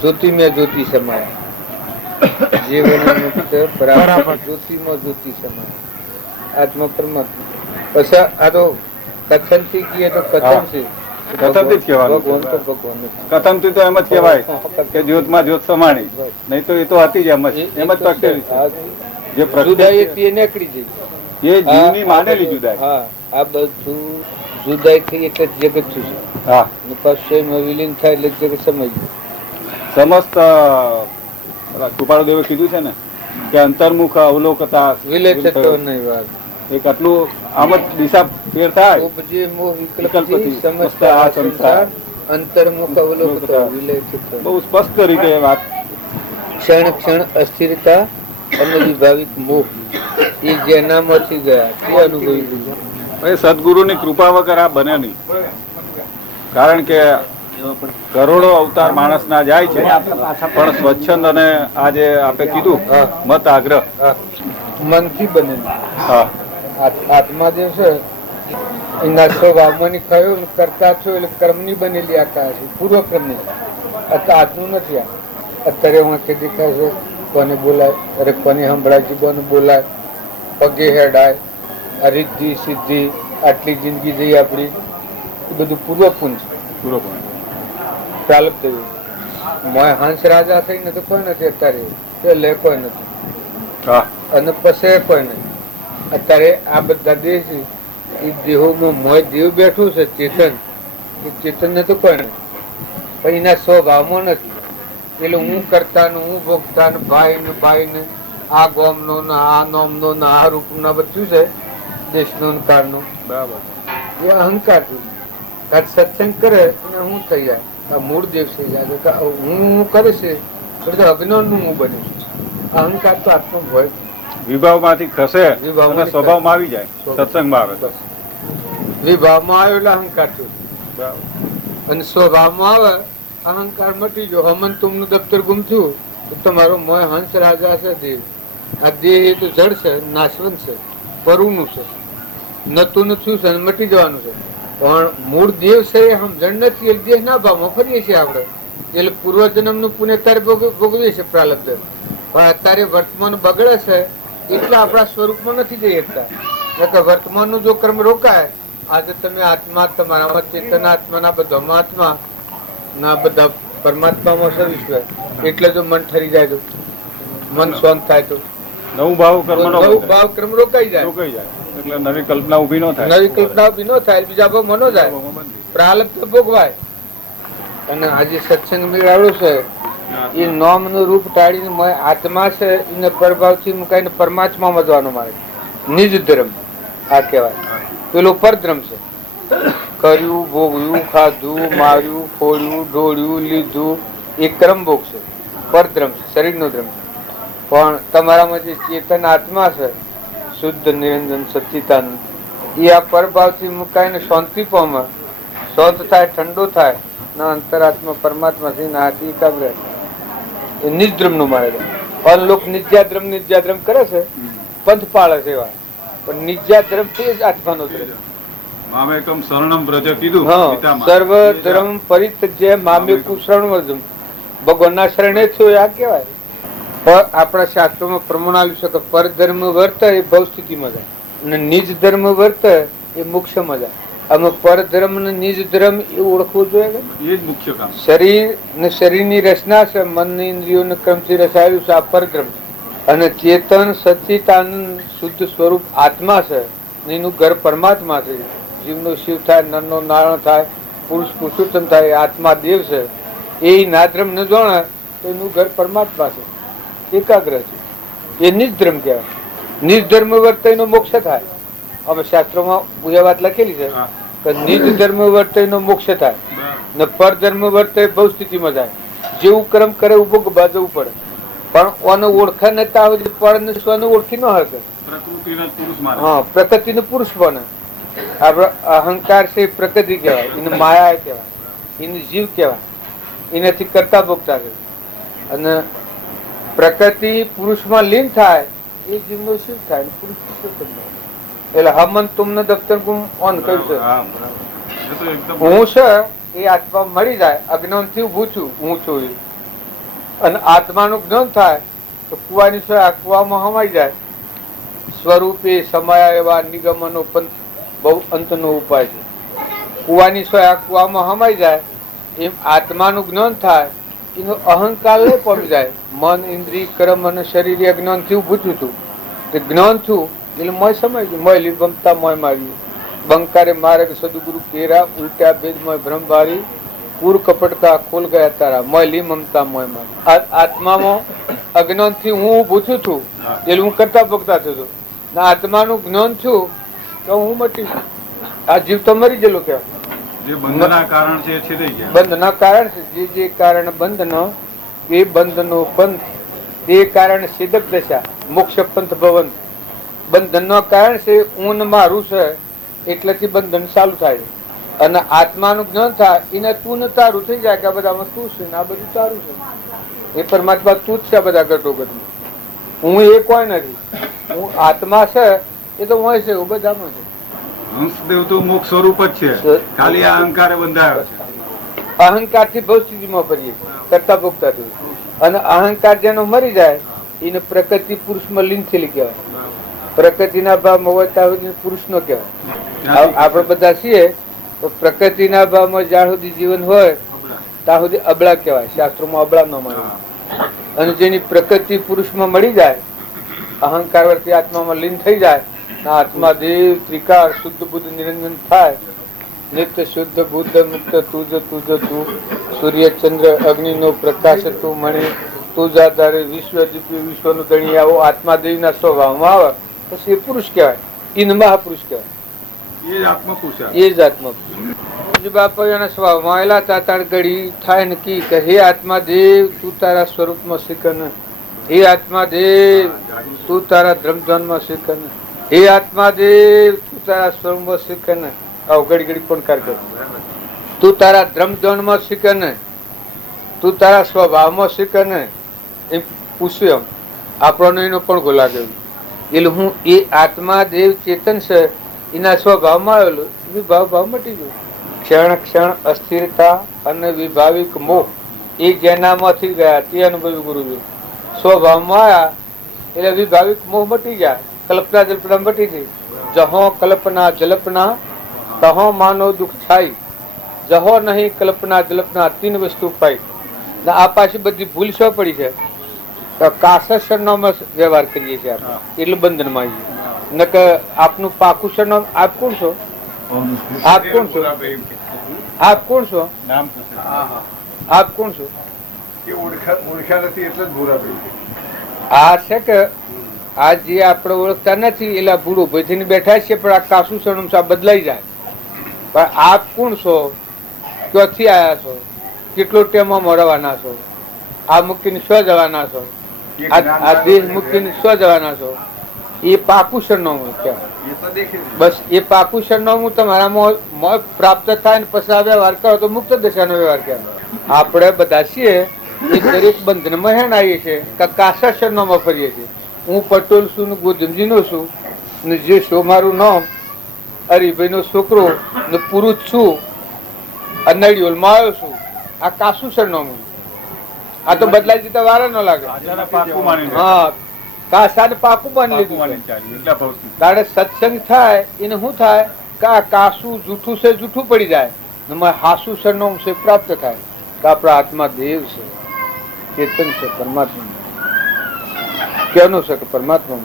જ્યોતિ મેં જ્યોતિ સમાયા જીવન મુક્ત બરાબર જ્યોતિમાં જ્યોતિ સમાયા આત્મા પરમાત્મા. પછી આ તો કથન થી કહીએ તો કથન છે કથનથી જ કહેવાનું. ભગવાન તો ભગવાન જ. કથનથી તો એમ જ કહેવાય કે જ્યોતમાં જ્યોત સમાણી, નહીં તો એ તો હતી જ એમ જ પ્રગટેલી છે. જે જુદાઈ પ્રગટે હતી એ નીકળી જઈ. એ જીવની માનેલી જુદાઈ. હા, આ બધું જુદાઈ થઈ એટલે જગત છું છે. હા, અને પાછું એમાં વિલીન થાય એટલે જગત સમજ ગયું. સમસ્ત કૃપાળુદેવે કીધું છે ને કે અંતર્મુખ અવલોકતા વિલય થતો નહીં વાત. એક આટલું આમ જ દિશા ફેર થાય. ઉપજે મોહ વિકલ્પથી વિકલ્પથી સમસ્ત સમસ્ત આ આ સંસાર સંસાર અંતર્મુખ અવલોકતો વિલય થતો. બહુ સ્પષ્ટ રીતે વાત. ક્ષણ ક્ષણ અસ્થિરતા અને વિભાવિક મોહ એ જેનામાંથી ગયા તે અનુભવી લીધું. એ સદગુરુની કૃપા વગર આ બને નહીં. કારણ કે કરોડો અવતાર માણસના જાય છે, પણ સ્વચ્છંદ અને આ જે આપણે કીધું મત આગ્રહ, હા, મનથી બનેલું. હા, આત્મા જે છે એના સ્વભાવમાંની કયો કરતા છો એટલે કર્મની બનેલી આકાર છે, પૂર્વ કર્મની. અત્યારે આજનું નથી. આ અત્યારે વાંખે દેખાય છે, કોને બોલાય, અરે કોને સંભળાય, જીવોને બોલાય, પગે હેડાય, આ રિદ્ધિ સિદ્ધિ આટલી જિંદગી જઈ આપણી, એ બધું પૂર્વ પુંજ પૂરો પણ. પ્રાલબ્ધ થયું. મોય હંસ રાજા થઈને તો કોઈ નથી અત્યારે, તે લે કોઈ નથી, હા, અને પછી કોઈ નહીં. અત્યારે આ બધા દેહ છે એ દેહોમાં મોય દેવ બેઠું છે ચેતન, એ ચેતન ને તો કોઈ નહીં, પણ એના સ્વભાવમાં નથી. એટલે હું કરતા ને હું ભોગતા ને ભાઈ ને આ ગોમ નો ને આ નોમ નો ને આ રૂપ ના બધું છે દેશનો ને કાળનો. બરાબર. એ અહંકાર છે. સત્સંગ કરે અને હું થઈ જાય, આ મૂળ દેવ થઈ જાય. હું કરે છે બધું અજ્ઞાન નું હું બન્યું છું. અહંકાર તો આત્મ ભય વિભાવમાંથી ખસે વિભાવમાંથી અને સ્વભાવમાં આવી જાય, સત્સંગમાં આવે તો. વિભાવમાં આવ્યો એટલે અહંકાર થયો, બરાબર. અને સ્વભાવમાં આવે અહંકાર મટી ગયો. હમન તુમનું દફતર ગુમ થયું તો તમારો મોય હંસ રાજા છે દેવ. આ દેહ એ તો જડ છે, નાશવંત છે, પરનું છે, નતું થયું છે અને મટી જવાનું છે. પણ મૂળ દેવ છે એ સમજણ નથી, એ દેહ ના ભાવમાં ફરીએ છીએ આપણે. એટલે પૂર્વજન્મ નું પુણ્ય અત્યારે ભોગવીએ છીએ પ્રાલબ્ધ. પણ અત્યારે વર્તમાન બગડે છે એટલે આપણા સ્વરૂપમાં નથી જઈ શકતા. વર્તમાન નું જો કર્મ રોકાય, આજે તમે આત્મા તમારામાં ચેતન આત્માના બધામાં આત્મા ના બધા પરમાત્મામાં સવિશ્વ, એટલે જો મન ઠરી જાય તો, મન શાંત થાય તો નવું ભાવ કર્મ નો નવું ભાવ કર્મ રોકાઈ જાય, રોકાઈ જાય. એટલે નવી કલ્પના ઉભી ન થાય. નવી કલ્પના બી ન થાય, બીજા ભાવ મનો જાય, પ્રાલબ્ધ ભોગવાય. અને આજે સત્સંગ મેળાવ્યો છે એ નોમ નું રૂપ ટાળીને આત્મા છે એને પ્રભાવથી મુકાઈને પરમાત્મા મજવાનો મારે. નિજ ધર્મ આ કહેવાય. પેલો પરધર્મ છે. કર્યું, ભોગવ્યું, ખાધું, માર્યું, ફોડ્યું, ઢોળ્યું, લીધું એ ક્રમ ભોગ છે, પરધર્મ છે, શરીરનો ધર્મ છે. પણ તમારામાં જે ચેતન આત્મા છે, શુદ્ધ નિરંજન સચ્ચિદાનંદ, એ આ પરભાવથી મુકાઈને શાંતિ પામે, શાંત થાય, ઠંડો થાય, ના અંતરાત્મા પરમાત્મા થી ના હાથી એકાગ્ર. એ નિજદ્રમ નું મારે છે. પણ લોકો નિજ્જાદ્રમ કરે છે, પંથ પાળે છે એવા, પણ નિજ્જાદ્રમ થી જ આત્માનો ધર્મ. મામેકમ શરણમ વ્રજ કીધું ગીતામાં. સર્વ ધર્મ પરિત્યજ્ય મામેકુ શરણવર્જમ. ભગવાનના શરણે થયો આ કહેવાય. પણ આપણા શાસ્ત્રોમાં પ્રમાણ આવ્યું છે કે પરધર્મ વર્ત એ ભવ સ્થિતિમાં જાય અને નિજ ધર્મ વર્ત એ મોક્ષમાં જાય. આમાં પરધર્મ ને નિજ ધર્મ એ ઓળખવું જોઈએ. એ જ મુખ્ય કામ. શરીર ને શરીરની રચના છે, મન ઇન્દ્રિયો ક્રમથી રચાયેલું છે, આ પરધર્મ છે. અને ચેતન સચ્ચિદાનંદ શુદ્ધ સ્વરૂપ આત્મા છે, એનું ઘર પરમાત્મા છે. જીવનો શિવ થાય, નરનો નારાયણ થાય, પુરુષ પુરુષોત્તમ થાય, આત્મા દેવ છે. એ નાધર્મ ન જાણે તો એનું ઘર પરમાત્મા છે, એકાગ્ર છે. એ નિજધર્મ કહેવાય. નિજધર્મ વર્તયનો મોક્ષ થાય. અમે શાસ્ત્રોમાં એ વાત લખેલી છે કે નિજ ધર્મ વર્તયનો મોક્ષ થાય ને પરધર્મ વર્તય ભવ સ્થિતિમાં જાય. જેવું કર્મ કરે ઉભો બાજવું પડે, પણ ઓનો ઓળખા નતા આવે પડ ને સ્વને ઓળખી ન હકે. હા, પ્રકૃતિને પુરુષ બને. આપડે અહંકાર છે પ્રકૃતિ કહેવાય, એને માયા કહેવાય, એને જીવ કહેવાય, એનાથી કરતા ભોગતા છે. અને પ્રકૃતિ પુરુષમાં લીન થાય એ જીવનો શિવ થાય, પુરુષ પુરુષોત્તમ. એટલે હમન તુમને દફતર ગુમ ઓન કહ્યું છે. એ તો એકદમ હું છે એ આત્મા મળી જાય, અજ્ઞાન થી ઉભું છું હું છું એ. અને આત્માનું જ્ઞાન થાય તો કુવાની છે આ કુવામાં હમાઈ જાય. સ્વરૂપે સમાયા એવા નિગમનો પંથ બહુ અંતનો ઉપાય છે. કુવાની છે આ કુવામાં હમાઈ જાય એમ આત્માનું જ્ઞાન થાય, એનો અહંકાર લઈ પડી જાય. મન ઇન્દ્રિય કર્મ અને શરીર જ્ઞાન થી ઉભું છું તે જ્ઞાન થયું એટલે મોય સમય ગયું. મોય લીબમતા મોય મારી બંકારે માર્ગ સદગુરુ કેરા ઉલટા ભેદ મોય બ્રહ્મવારી પૂર કપટકા ખોલ ગયા તારા મોય લી મમતા મોય મારી. આત્મામાં અજ્ઞાન થી હું ઊભું છું એટલે હું કરતા ભોગતા થતો. આત્માનું જ્ઞાન છું તો હું મટી છું. આ જીવ તો મરી ગયેલો કેવાય. જે બંધના કારણ છે એ છેદાઈ ગયા. બંધના કારણ છે જે કારણ બંધનો એ બંધનો પંથ તે કારણ સિદ્ધક દશા મોક્ષ પંથ ભવન. બંધનનો કારણ છે ઊન મારું છે એટલેથી બંધન ચાલુ થાય. અને આત્માનું જ્ઞાન થાય એને તું ને તારું થઈ જાય કે આ બધામાં તું છે ને આ બધું તારું છે. એ પરમાત્મા તું જ છે બધા ઘટોઘટમાં. હું એ કોઈ નથી. હું આત્મા છે એ તો હોય છે એવું બધામાં છે. હંસદેવ તો મોક્ષ સ્વરૂપ જ છે, ખાલી આ અહંકારે બંધાયો છે. અહંકાર થી ભવ સ્થિતિમાં પડીએ કરતા ભોગતા થયું. અને અહંકાર જેનો મરી જાય એને પ્રકૃતિ પુરુષમાં લીન થયેલી કહેવાય. પ્રકૃતિના ભાવમાં હોય ત્યાં પુરુષ નો કહેવાય. આપણે બધા છીએ તો પ્રકૃતિના ભાવમાં જ્યાં સુધી જીવન હોય ત્યાં સુધી અબળા કહેવાય. શાસ્ત્રોમાં અબળા ન માને. અને જેની પ્રકૃતિ પુરુષમાં મળી જાય, અહંકાર વર્તી આત્મામાં લીન થઈ જાય, આત્મા દેવ ત્રિકાર શુદ્ધ બુદ્ધ નિરંજન થાય. નિત્ય શુદ્ધ બુદ્ધ મુક્ત તુજ તુજ તું સૂર્ય ચંદ્ર અગ્નિ નો પ્રકાશ તું મણી તું જાધારે વિશ્વ દીપી વિશ્વનું દણી આવો આત્મા દેવી ના સ્વભાવમાં આવે પછી એ પુરુષ કહેવાય. ઇન મહાપુરુષ કહેવાય. એ જ આત્મપુરુષ. એ જ આત્મા બાપા એના સ્વભાવમાં આવેલા તાતાળ ઘડી થાય નક્કી કે હે આત્મા દેવ તું તારા સ્વરૂપમાં શીખન. હે આત્મા દેવ તું તારા ધર્મધ્યાનમાં શીખન. હે આત્મા દેવ તું તારા સ્વરૂપમાં શીખન. ઘડી ઘડી પણ કાર કર. તું તારા ધર્મધ્યાનમાં શીખન, તું તારા સ્વભાવમાં શીખન. એમ પૂછ્યું. આપણને એનો પણ ગોલા ગયું. એટલે હું એ આત્મા દેવ ચેતન છે એના સ્વભાવમાં આવેલું વિભાવ ભાવ મટી ગયો. ક્ષણ ક્ષણ અસ્થિરતા અને વિભાવિક મોહ એ જેનામાંથી ગયા તે અનુભવી ગુરુજી. સ્વભાવમાં આવ્યા એટલે વિભાવિક મોહ મટી ગયા. કલ્પના જલ્પના મટી ગઈ. જહો કલ્પના જલ્પના તહો માનો દુઃખ છાઈ. જહો નહીં કલ્પના જલ્પના તીન વસ્તુ પાઈ. આ પાછી બધી ભૂલ શું પડી છે? કાસર સરનામ વ્યવહાર કરીએ છીએ આપણે એટલે બંધનમાં આવીએ. નકર આપનું પાકું સરનામ આપ કોણ છો? આપ કોણ છો? આપ કોણ છો? આપ કોણ છો? આ છે કે આ જે આપણે ઓળખતા નથી એટલે ભૂડું ભાઈ બેઠા છીએ પણ આ કાસું સરનામ બદલાઈ જાય. પણ આપ કોણ છો? ક્યાંથી આવ્યા છો? કેટલો ટેમમાં મળવાના છો? આ મૂકીને શું જવાના છો? આ દેશ મૂકીને શું જવાના છો? એ પાકું સરનામું કહેવાય. બસ એ પાકું સરનામું તમારામાં પ્રાપ્ત થાય ને પછી આ વ્યવહાર કરો તો મુક્ત દશાનો વ્યવહાર કહેવાય. આપણે બધા છીએ એ દરેક બંધનમાં હેણ આવીએ છીએ કે કાસા સરનામાં ફરીએ છીએ. હું પટોલ છું ને ગોધમજી નો છું ને જે છો મારું નામ હરિભાઈ નો છોકરો ને પુરુષ છું અનડિયોલ માં આવ્યો છું. આ કાસું સરનામું. આ તો બદલાઈ જતા વાર ન લાગે. હા કાસા ને પાકું માની લીધું. તારે સત્સંગ થાય એને શું થાય કે આ કાસું જૂઠું છે જૂઠું પડી જાય. હાસું સરનામું છે પ્રાપ્ત થાય કે આપણા આત્મા દેવ છે, ચેતન છે, પરમાત્મા. કેનું છે કે પરમાત્મા.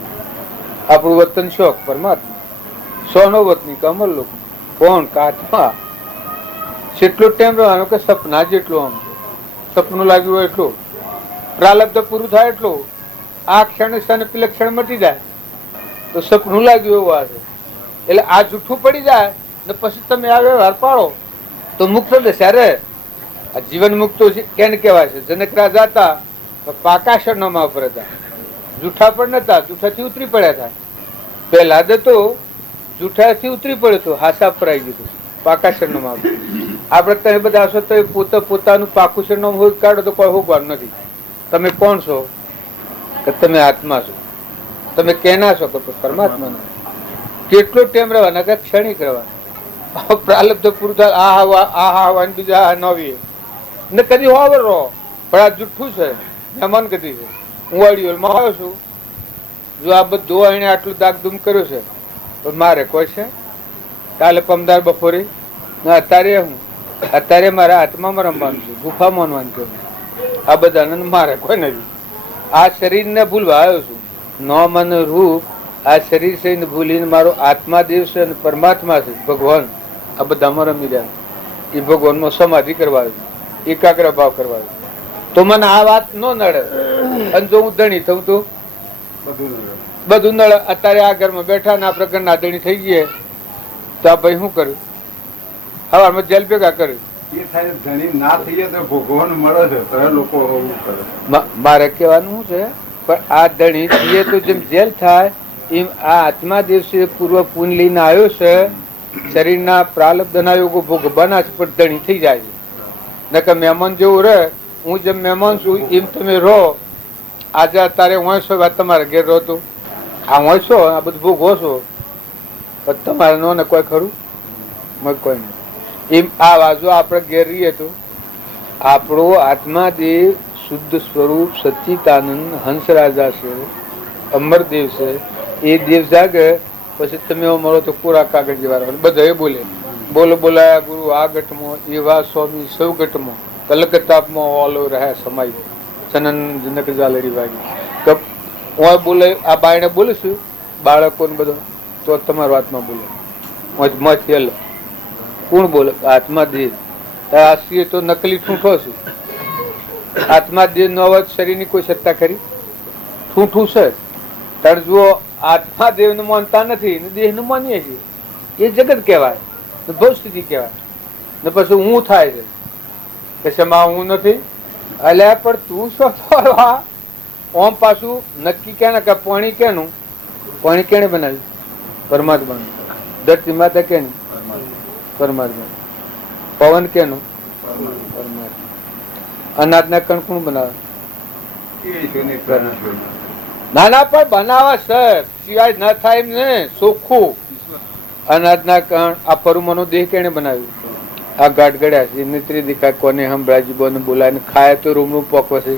આપણું વતન શોખ પરમાત્મા. સોનો વતની કમલ લોક કોણ કાચમાં જેટલો ટાઈમ રહેવાનો કે સપના જેટલું. આમ સપનું લાગ્યું હોય એટલું, પ્રાલબ્ધ પૂરું થાય એટલું. આ ક્ષણ પેલા ક્ષણ મટી જાય તો સપનું લાગ્યું એવું આ છે. એટલે આ જૂઠું પડી જાય ને પછી તમે આ વ્યવહાર પાડો તો મુક્ત દશા રહે. આ જીવન મુક્તો કેને કહેવાય છે? જનક રાજા હતા પાકા શરણોમાં ઉપર હતા, જૂઠા પણ નતા, જૂઠાથી ઉતરી પડ્યા હતા. પહેલા તો જૂઠાથી ઉતરી પડ્યો હતો, હાસા પર આવી ગયું પાકા શરણોમાં. આપણે તમે બધા હશો તો પોતે પોતાનું પાકું સરનામું હોય કાઢો તો કોઈ હોગવાનું નથી. તમે કોણ છો? કે તમે આત્મા છો. તમે કેના છો? કે પરમાત્મા. કેટલો ટાઈમ રહેવાના કે ક્ષણિક રહેવાના. પ્રાલબ્ધ પૂરું થાય આ હા બીજા આ નવી ને કદી હોવર રહો પણ આ જુઠ્ઠું છે. મહેમાન કદી છે હું વાડીઓલમાં આવ્યો છું, જો આ બધું એને આટલું દાગદુમ કર્યું છે તો મારે કોઈ છે કાલે પમદાર બપોરે અત્યારે હું અત્યારે મારા હાથમાં રમવાનું છે, ગુફા માનવાનું છે. આ બધાને મારે કોઈ નથી. આ શરીરને ભૂલવા આવ્યો છું. નો મન રૂપ આ શરીર છે ને ભૂલીને મારો આત્મા દેવ છે અને પરમાત્મા છે ભગવાન. આ બધામાં રમી રહ્યા એ ભગવાનમાં સમાધિ કરવા આવ્યું, એકાગ્ર ભાવ કરવા આવ્યું. તો મને આ વાત ન નડે. અને જો હું ધણી થઉં તો બધું નડે. અત્યારે આ ઘરમાં બેઠા ને આપણે ઘરના ધણી થઈ ગયા તો આ ભાઈ શું કર્યું? હવારમાં જેલ ભેગા કર્યું. મારે કહેવાનું શું છે પણ આ ધણી થઈએ તો જેમ જેલ થાય એમ આ આત્મા દિવસે પૂર્વ પુન લઈને આવ્યો છે. શરીરના પ્રાલબ્ધના યોગો ભોગવવાના છે પણ ધણી થઈ જાય છે. નકર મહેમાન જેવું રહે. હું જેમ મહેમાન છું એમ તમે રહો. આજે અત્યારે હોઈશો તમારે ઘેર રહો તો આ હોઈશો આ બધું ભોગવો છો પણ તમારે નો ને કોઈ ખરું કોઈ નહીં. એમ આ બાજુ આપણે ઘેર રહીએ તો આપણો આત્માદેવ શુદ્ધ સ્વરૂપ સચ્ચિદાનંદ હંસરાજા છે, અમરદેવ છે. એ દેવ જાગે પછી તમે મળો તો કોરા કાગળ જેવા બધા એ બોલે બોલાયા ગુરુ આ ગટમાં એવા સ્વામી સૌ ગટમાં કલકત્તામાં ઓલો રહ્યા સમાય ચનન જનક જાલડી વાગી બોલે. આ બાયણે બોલીશું બાળકોને બધો તો તમારો આત્મા બોલે મત અલગ. કોણ બોલે? આત્મા દેહ. આ તો નકલી ઠૂંઠો છું. આત્મા દેહ નો અવાજ શરીરની કોઈ સત્તા ખરી? ઠૂંઠું છે. તાર જુઓ આત્મા દેવ ને માનતા નથી, દેહ નું માનીએ છીએ. એ જગત કહેવાય, ભવ સ્થિતિ કહેવાય. ને પછી હું થાય છે કે શેમાં હું નથી. અલ્યા પણ તું શું થયો? ઓમ પાછું નક્કી ક્યાં કે પાણી કેનું? પાણી કેને બનાવ્યું? પરમાત્માનું. ધરતી માતા કેની? પરમાત્મા. પવન કેનું? પરમાત્મા. અનાજના કણ કોણ બનાવે? ના ના પણ બનાવે સર સિવાય ન થાય એમ ને ચોખ્ખું. અનાજના કણ આ પરુમનો દેહ કેને બનાવ્યું? આ ગાઢ ગળ્યા છે નેત્રી દેખાય કોને હમરાજી બોને બોલાય ખાય તો રૂમનું પોકવે છે.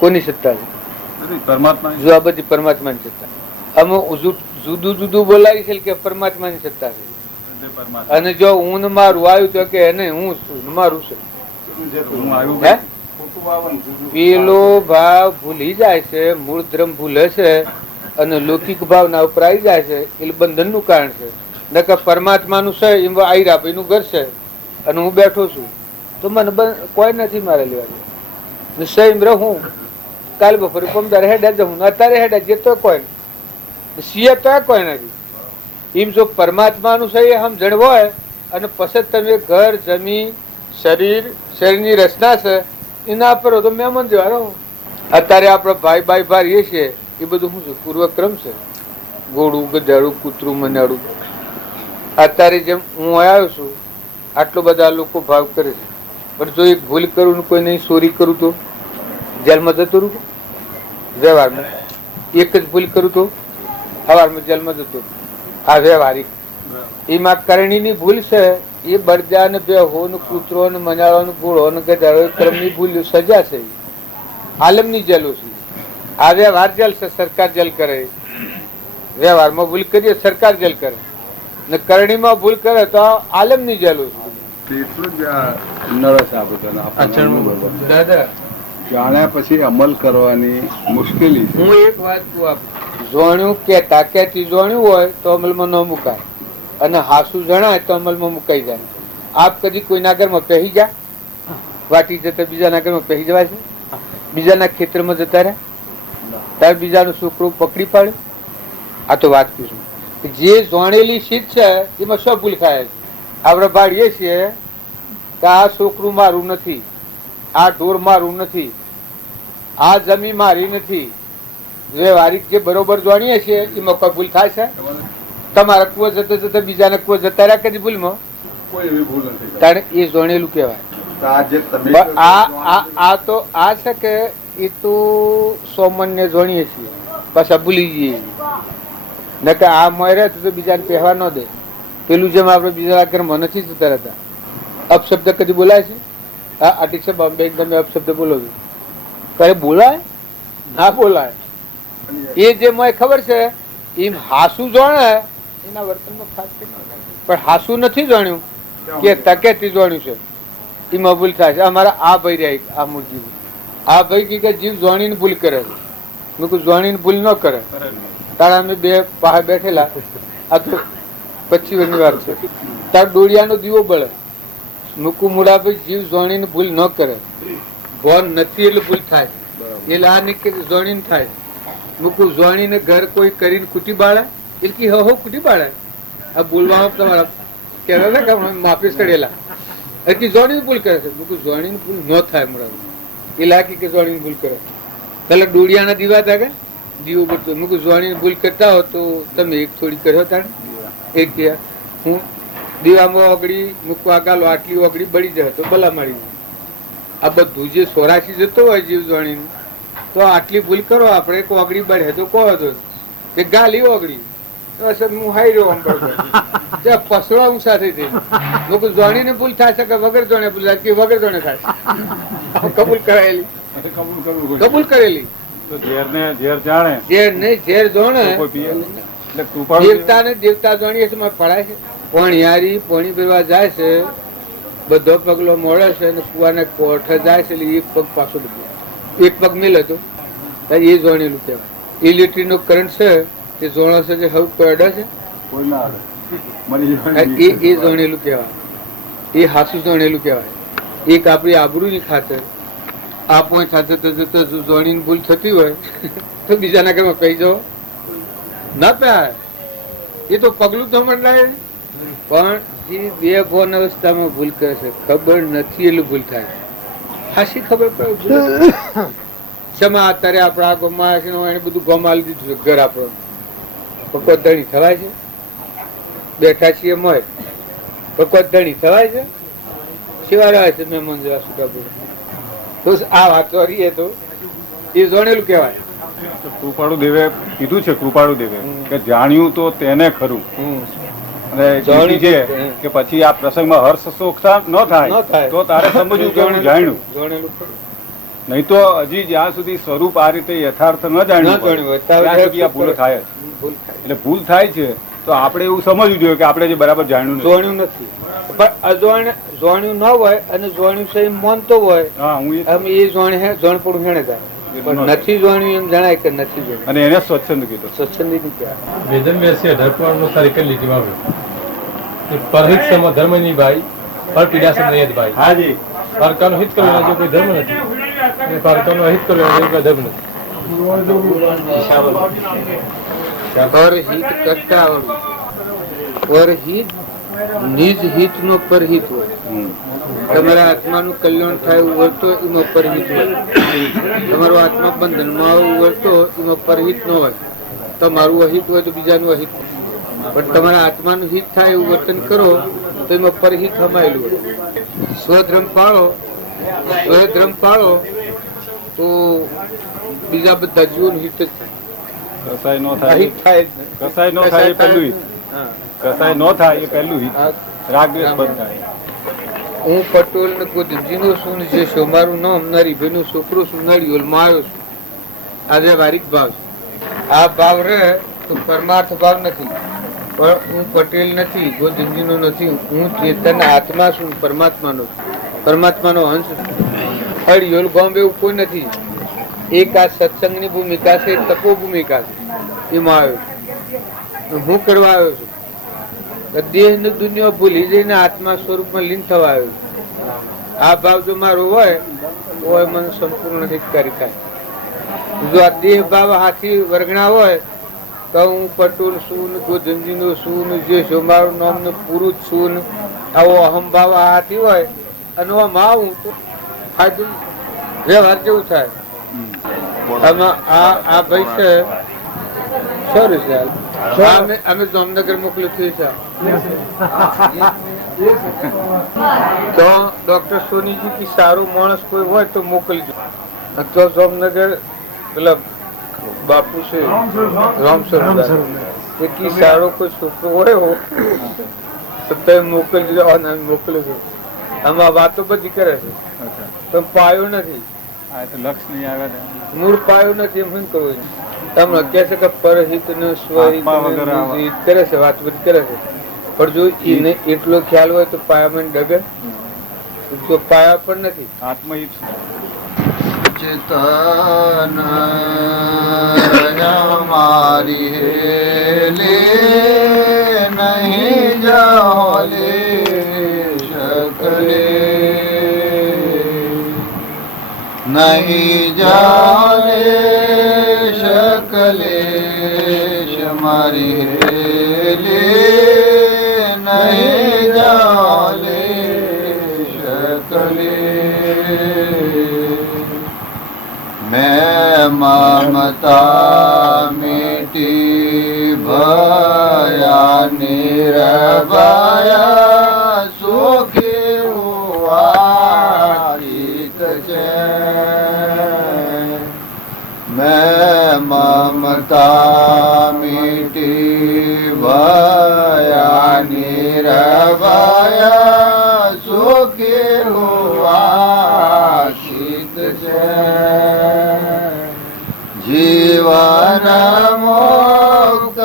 કોની સત્તા છે? પરમાત્મા. જો આ બધી પરમાત્માની સત્તા. અમુક જુદું જુદું બોલાવી છે કે પરમાત્માની સત્તા છે. અને જો હું મારું આવ્યું તો કે એને હું છું મારું છે. પેલો ભાવ ભૂલી જાય છે, મૂળ ધર્મ ભૂલે છે અને લૌકિક ભાવના ઉપર આવી જાય છે. એટલે બંધન નું કારણ છે. નકર પરમાત્માનું છે એમ આઈરાભાઈ નું ઘર છે અને હું બેઠો છું તો મને કોઈ નથી મારે લેવા. સહી રહું કાલ બપોરે પમદાર હેડા જવું અત્યારે હેડા જતો કોઈ સિંહ તો કોઈ નથી. એમ જો પરમાત્માનું છે એ સમજણ હોય અને પછી તમે ઘર જમીન શરીરની રચના છે એના પર તો મહેમાન જેવા રહો. અત્યારે આપણે ભાઈ ભાઈ છીએ એ બધું શું છે? પૂર્વક્રમ છે. ઘોડું ગધાડું કૂતરું મનાડું. અત્યારે જેમ હું આવ્યો છું આટલો બધા લોકો ભાવ કરે છે પણ જો એક ભૂલ કરું ને કોઈ નહીં ચોરી કરું તો જેલમાં જતો રહું. વ્યવહારમાં એક જ ભૂલ કરું તો સવારમાં જેલમાં જતો રહું. આ વ્યવહારિક એમાં કરણીની ભૂલ છે. એ બરજા ને બેહો ને કૂતરો ને મનાળો ને ઘોડો ને ગધાડો ક્રમની ભૂલ સજા છે. આલમની જેલો છે. આ વ્યવહાર જેલ છે. સરકાર જેલ કરે. વ્યવહારમાં ભૂલ કરીએ સરકાર જેલ કરે ને કરણીમાં ભૂલ કરે તો આલમની જેલો છે. એટલું જ નરસ આ બધાને દાદા જાણ્યા પછી અમલ કરવાની મુશ્કેલી છે. હું એક વાત કહું આપ જોણ્યું કેતા કેતી જોણ્યું હોય તો અમલમાં ન મુકાય અને હાસુ જણાય તો અમલમાં મુકાઈ જાય. આપ કદી કોઈના ઘરમાં પહેરી જા વાટી જતા બીજાના ઘરમાં પહેરી જવાય છે? બીજાના ખેતરમાં જતા રહ્યા ત્યારે બીજાનું છોકરું પકડી પાડે? આ તો વાત પૂછું જે જોણેલી શીત છે એમાં શું ભૂલ ખાય છે? આપણે ભાડીએ છીએ કે આ છોકરું મારું નથી, આ ઢોર મારું નથી, આ જમીન મારી નથી. વ્યવહારિક જે બરોબર જાણીએ છીએ એમાં કોઈ ભૂલ થાય છે? તમારા કુવો જતા જતા બીજાના કુવો જતા રહ્યા કદી ભૂલમાં? કોઈ એવી ભૂલ નથી. કારણ એ જોણેલું કહેવાય. આ તો આ છે કે એ તો સોમન્ય જાણીએ છીએ પાછા ભૂલી જઈએ. નકર આ મોરે તો બીજાને પહેવા ન દે. પેલું જેમ આપણે બીજા આગળમાં નથી જતા રહેતા. અપશબ્દ કદી બોલાય છે? હા આટી છે બોમ્બે તમે અપશબ્દ બોલો છો, કઈ બોલાય? ના બોલાય. એ જે મને ખબર છે એમ હાસુ જાણે એના વર્તનમાં ખાસ પણ હાસુ નથી જાણ્યું કે તકેથી જાણ્યું છે એમાં ભૂલ થાય છે. અમારા આ ભાઈ રહ્યા આ મૂળજી, આ ભાઈ કે જીવ જાણીને ભૂલ કરે છે. મેં કહું જાણીને ભૂલ ન કરે. તારા અમે બે પાસે બેઠેલા, આ તો 25 વર્ષની વાત છે. તાર ડોળિયાનો દીવો બળે. મૂકું મૂળા ભાઈ જીવ જાણીને ભૂલ ન કરે. ભોન નથી એટલે ભૂલ થાય, એટલે આ નહીં કે જાણીને થાય. મૂકું જાણીને ઘર કોઈ કરીને કુટી બાળે એટલે હો કુટી બાળે. આ બોલવામાં તમારા કહેવાય ને કે માફી ચડેલા એટલે જાણીને ભૂલ કરે છે. મૂકું જાણીને ભૂલ ન થાય મળે એ લાગી કે જાણીને ભૂલ કરે. પેલા ડોળિયાના દીવા થાય કે દીવો બળતો. મૂકું જાણીને ભૂલ કરતા હો તો તમે એક થોડી કર્યો તાણે એક હું દીવામાં ઓગળી મૂકવા ગાલો આટલી ઓગળી બળી જાય તો ભલા મળી જાય. આ બધું જે 84 જતો હોય જીવ જાણીને તો આટલી ભૂલ કરો આપણે એક ઓગળી બળે તો કહો તો કે ગાલી ઓગળી હું હાઈ રહ્યો પસવા હું સાથે થઈ લોકો જાણીને ભૂલ થાય છે કે વગર જાણે ભૂલ થાય કે વગર જાણે થાય કબૂલ કરાયેલી કબૂલ કરેલી ઝેર જાણે ઝેર નહીં ઝેર જાણે દેવતા ને દેવતા જાણીએ છે પડાય છે. પોણિયારી પોણી ભરવા જાય છે, બધો પગલો મોડે છે અને કુવાને કોઠે જાય છે એટલે એક પગ પાછો ડૂબ્યો, એક પગ મેલ હતો એ જાણેલું કહેવાય. ઇલેક્ટ્રિક નો કરંટ છે એ જોણો છે જે હવે કોઈ અડે છે એ જાણેલું કહેવાય. એ હાસુ જાણેલું કહેવાય. એક આપણી આબરૂની ખાતર આપો ખાતર જાણીને ભૂલ થતી હોય તો બીજાના ઘરમાં કહી જાઓ ના પાય. એ તો પગલું તો મંડાય પણ જે બે ભોન અવસ્થામાં ભૂલ કરે છે ખબર નથી એટલું ભૂલ થાય. હાસી ખબર પડે ક્ષમા અત્યારે આપણા ગોમાં એને બધું ગોમાલી દીધું છે. ઘર આપણો પકવત ધણી થવાય છે, બેઠા છીએ મોય પકવત ધણી થવાય છે, શિવાય છે મહેમાન જેવા સુકા તો આ વાતો રહીએ તો એ જાણેલું કહેવાય. કૃપાળુ દેવે કીધું છે, કૃપાળુ દેવે કે જાણ્યું તો તેને ખરું. અને જાણી છે કે પછી આ પ્રસંગમાં હર્ષ શોક ન થાય તો તારે સમજવું કે હું જાણ્યું. નહીં તો હજી જ્યાં સુધી સ્વરૂપ આ રીતે યથાર્થ ન જાણ્યું ત્યાં સુધી આ ભૂલ થાય. એટલે ભૂલ થાય છે તો આપણે એવું સમજવું જોઈએ કે આપણે જે બરાબર જાણ્યું નથી. પણ અજાણ જાણ્યું ન હોય અને જાણ્યું છે એમ માનતો હોય એ જાણે જાણપડું હેણે થાય. નથી જાણ્યું એમ જણાય કે નથી જાણ્યું અને એને સ્વચ્છંદ કીધું. સ્વચ્છંદ વેદન વ્યાસે 18 સારી કરી લીધી વાવે પરહિત સમ ધર્મ ની ભાઈ પર પીડા સમ નહીં ભાઈ. હાજી પરકાનું હિત કરવું જો કોઈ ધર્મ નથી, પરકાનું અહિત કરવું કોઈ ધર્મ નથી. પરહિત કરતા આવડવું. પરહિત નિજ હિત નો પરહિત હોય. તમારા આત્માનું કલ્યાણ થાય એવું વર્તો એમાં પરહિત હોય. તમારો આત્મા બંધનમાં વર્તો એમાં પરહિત ન હોય. તમારું અહિત હોય તો બીજાનું અહિત, પણ તમારા આત્માનું હિત થાય એવું વર્તન કરો તો એમાં પરહિત હમાયેલું હોય. સ્વધર્મ પાળો તો બીજા બધા જીવોનું હિત જ કસાય નો થાય. થાય કસાય નો થાય એ પહેલું હિત. કસાય નો થાય એ પહેલું હિત. રાગ દ્વેષ બંધ થાય. હું પટોલ ને ગોધજીનો છું જે છો મારું નામ નરી ભાઈનું છોકરું છું નળિયોલ માં આવ્યો છું. આજે વારિક ભાવ છે. આ ભાવ રે તો પરમાર્થ ભાવ નથી. પણ હું પટેલ નથી, ગોધજીનો નથી, હું ચેતન આત્મા છું, પરમાત્માનો છું, પરમાત્માનો અંશ છું. અડિયોલ બોમ્બે એવું કોઈ નથી. એક આ સત્સંગની ભૂમિકા છે, તપો ભૂમિકા છે, એમાં આવ્યો છું. હું કરવા આવ્યો છું. દેહ ને દુનિયા ભૂલી જઈને આત્મા સ્વરૂપમાં લીન થવા આવ્યો છું. આ ભાવ જો મારો હોય તો મને સંપૂર્ણ હિતકારી થાય. જો આ દેહ ભાવ હાથી વર્ગણા હોય તો હું પટોલ છું, ગોધનજીનો છું, જે છો મારું નામ પુરુષ છું, આવો અહમભાવ હાથી હોય અને આમાં આવું તો ફાયદો વ્યવહાર જેવું થાય. આમાં આ ભાઈ છે સરસ છે. અમે જામનગર મોકલ્યું છે તો ડોક્ટર સોનીજી થી સારો માણસ કોઈ હોય તો મોકલજો. તો જામનગર પેલા બાપુ છે રામસર સારો કોઈ છોકરો હોય તો તમે મોકલજો મોકલું છું. આમાં વાતો બધી કરે છે અચ્છા પણ પાયો નથી, આ તો લક્ષ નહીં આવે ને. મૂળ પાયો નથી. એમ શું કહું તમને કહે છે કે પરહિત ને સ્વહિત આત્મા વગર આવા. ને કરે છે, વાત બધી કરે છે. પણ જો એને એટલો ખ્યાલ હોય તો પાયામાં ડગે, તો પાયા પણ નથી. આત્મહિત ચેતન મારી હેલે નહીં જાલે શકલે નહીં જાલે શકલે મારી હેલે નહીં જાલે શકલે मैं ममता मिटी भया निरभया सुखी हुआ चित चैन मैं ममता मिटी भया निरभया सुखी हुआ चित चैन जीवन मुक्त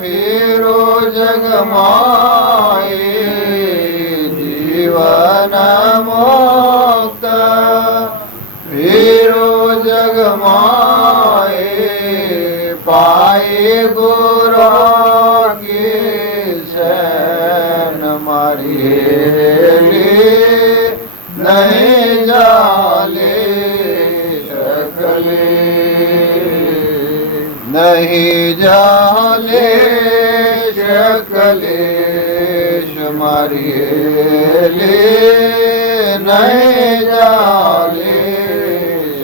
फिरो जगमाए जीवन मुक्त फिरो जगमाए पाए गुरु की शरण मारी नहीं जाले शकले नहीं जाले शकले मारी ले नहीं जाले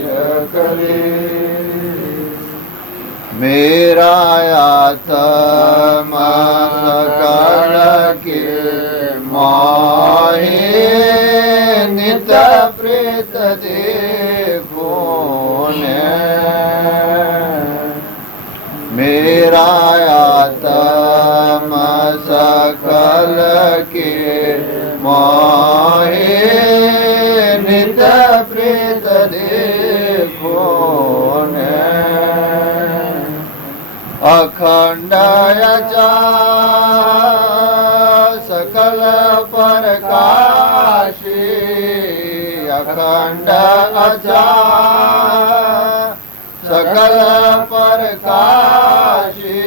शकले मेरा आत्मा सकल के माहे नित प्रेत देखो मेरा आत्मा सकल के माहे नित प्रेत देखो अखंड सकल प्रकाशी अखंड सकल प्रकाशी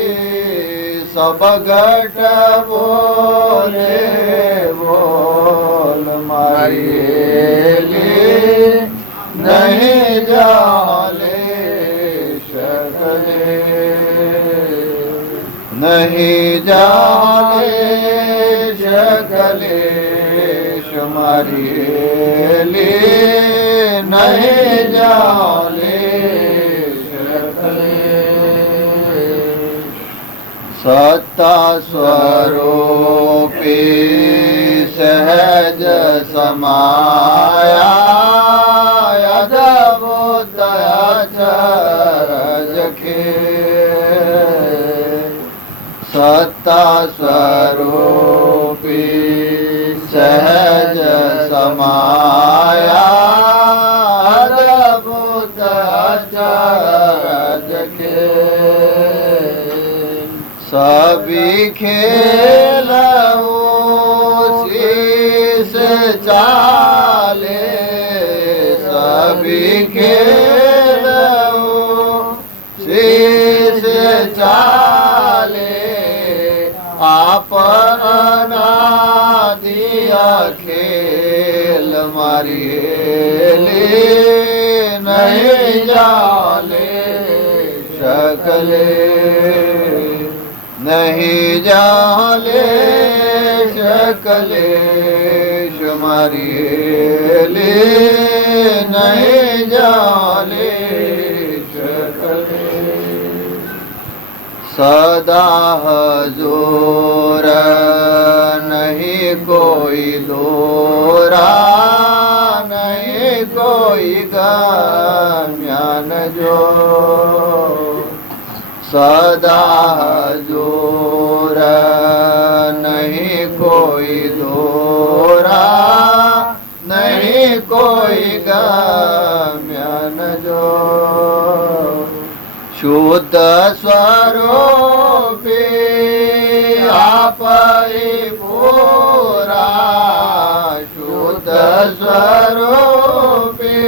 सब घट बोले बोल मारी नहीं जाले शकले नहीं जाले शकले मारी नहीं जाले शकले सत्ता स्वरूपी सहज समाया अद्भुत अचरज के सत्ता स्वरूपी सहज समाया अद्भुत अचरज के सभी खेल शीस चाले सभी खेल शीस चाले आप दिया खेल मारी नहीं जाले शकले नहीं जाले शकले मारी नहीं जाले शकले सदा हजूर नहीं कोई दोरा नहीं कोई गम्यान जो सदा हजूर नहीं શુદ્ધ સ્વરૂપે આપે પૂરા શુદ્ધ સ્વરૂપે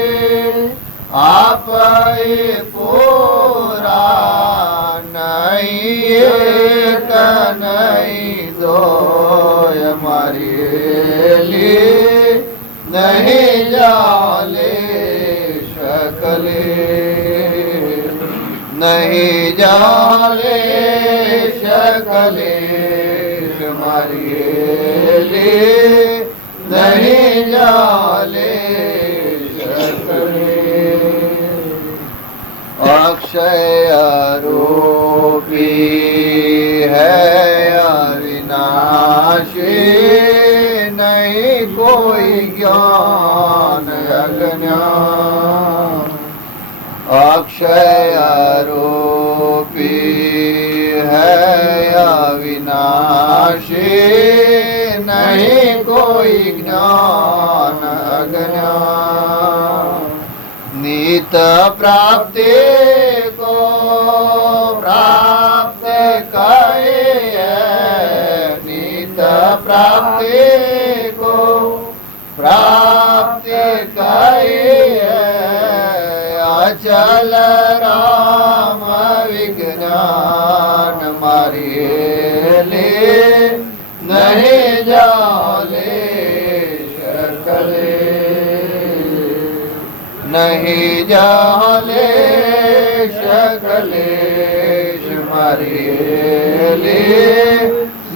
આપે પૂરા નહીં એક નહીં દોય મારી નહીં જાલે શકલે નહીં જાલે શકલે મારી નહીં જાલે શકલે अक्षय रूपी है अविनाशी नहीं कोई ज्ञान अज्ञान अक्षय रूपी है अविनाशी नहीं कोई ज्ञान अज्ञान नित प्राप्ति को प्राप्त करे नित प्राप्ति को प्राप्त करे अचल राम विज्ञान मारिए नहीं जाले शकले नहीं जाले शकलेश मारिए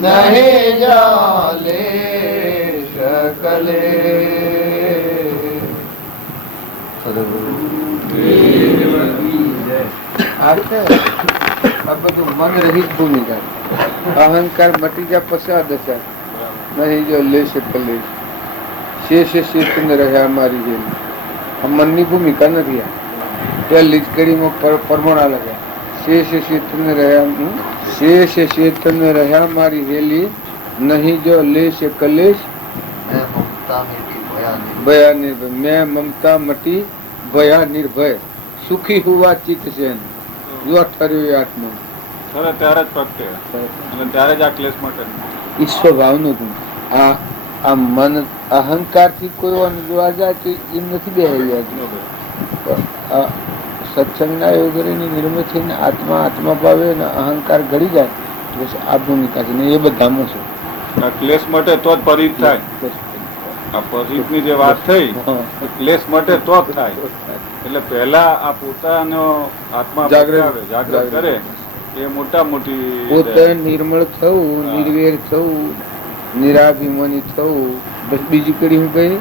नहीं जाले शकले આ બધું મન રહિત ભૂમિકા અહંકાર મટી જા પસાદ દશા નહીં જો લે શકલે શેષ ચેતન રહ્યા અમારી જેમ મનની ભૂમિકા નથી આ ત્યાં લીચકડીમાં પરમોણા લગ્યા શેષ ચેતન રહ્યા મારી હેલી નહીં જો લેશ કલેશ ભયા નિર્ભય મેં મમતા મટી ભયા નિર્ભય સુખી હુવા ચિત્ત સેન જો ઠર્યો આત્મા ત્યારે જ પ્રગટે અને ત્યારે જ આ ક્લેશ માટે ઈશ્વર ભાવનું ગુણ આ મન અહંકાર થી કોઈ જોવા જાય તો એમ નથી બેહાઈ સત્સંગના યોગની નિર્મિત થઈને આત્મા પાવે અને અહંકાર ઘડી જાય બસ આ ભૂમિકા છે ને એ બધામાં છે ક્લેશ માટે તો જ પરિત થાય આ પરિતની જે વાત થઈ ક્લેશ માટે તો જ થાય એટલે પહેલા આ પોતાનો આત્મા જાગૃત કરે એ મોટા મોટી પોતે નિર્મળ થવું નિર્વેર થવું નિરાભિમાની થવું બસ બીજી કડી હું કઈ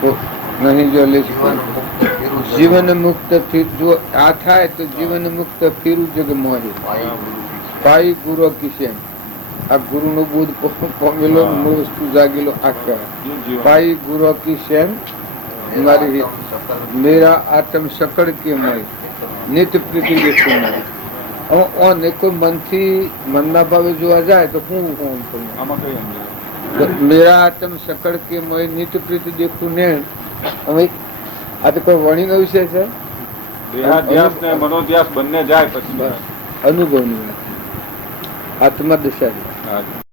તો નહીં જો જીવન મુક્ત જો આ થાય તો જીવન મુક્ત ફીરું જગ મોહી પાઈ ગુરુ કિશન આ ગુરુ નો બોધ પામેલો મૂળ વસ્તુ જાગેલો આખ્યા પાઈ ગુરુ કિશન મારી મેરા આત્મ સકળ કે મય નિત્ય પ્રીતિ દેખું મારી અને કોઈ મનથી મનના ભાવે જોવા જાય તો હું મેરા આત્મ સકળ કે મય નિત્ય પ્રીતિ દેખું ને હવે આ તો કોઈ વણીનો વિષય છે દેહાધ્યાસ ને મનોધ્યાસ બંને જાય પછી અનુભવની વાત આત્મા દશા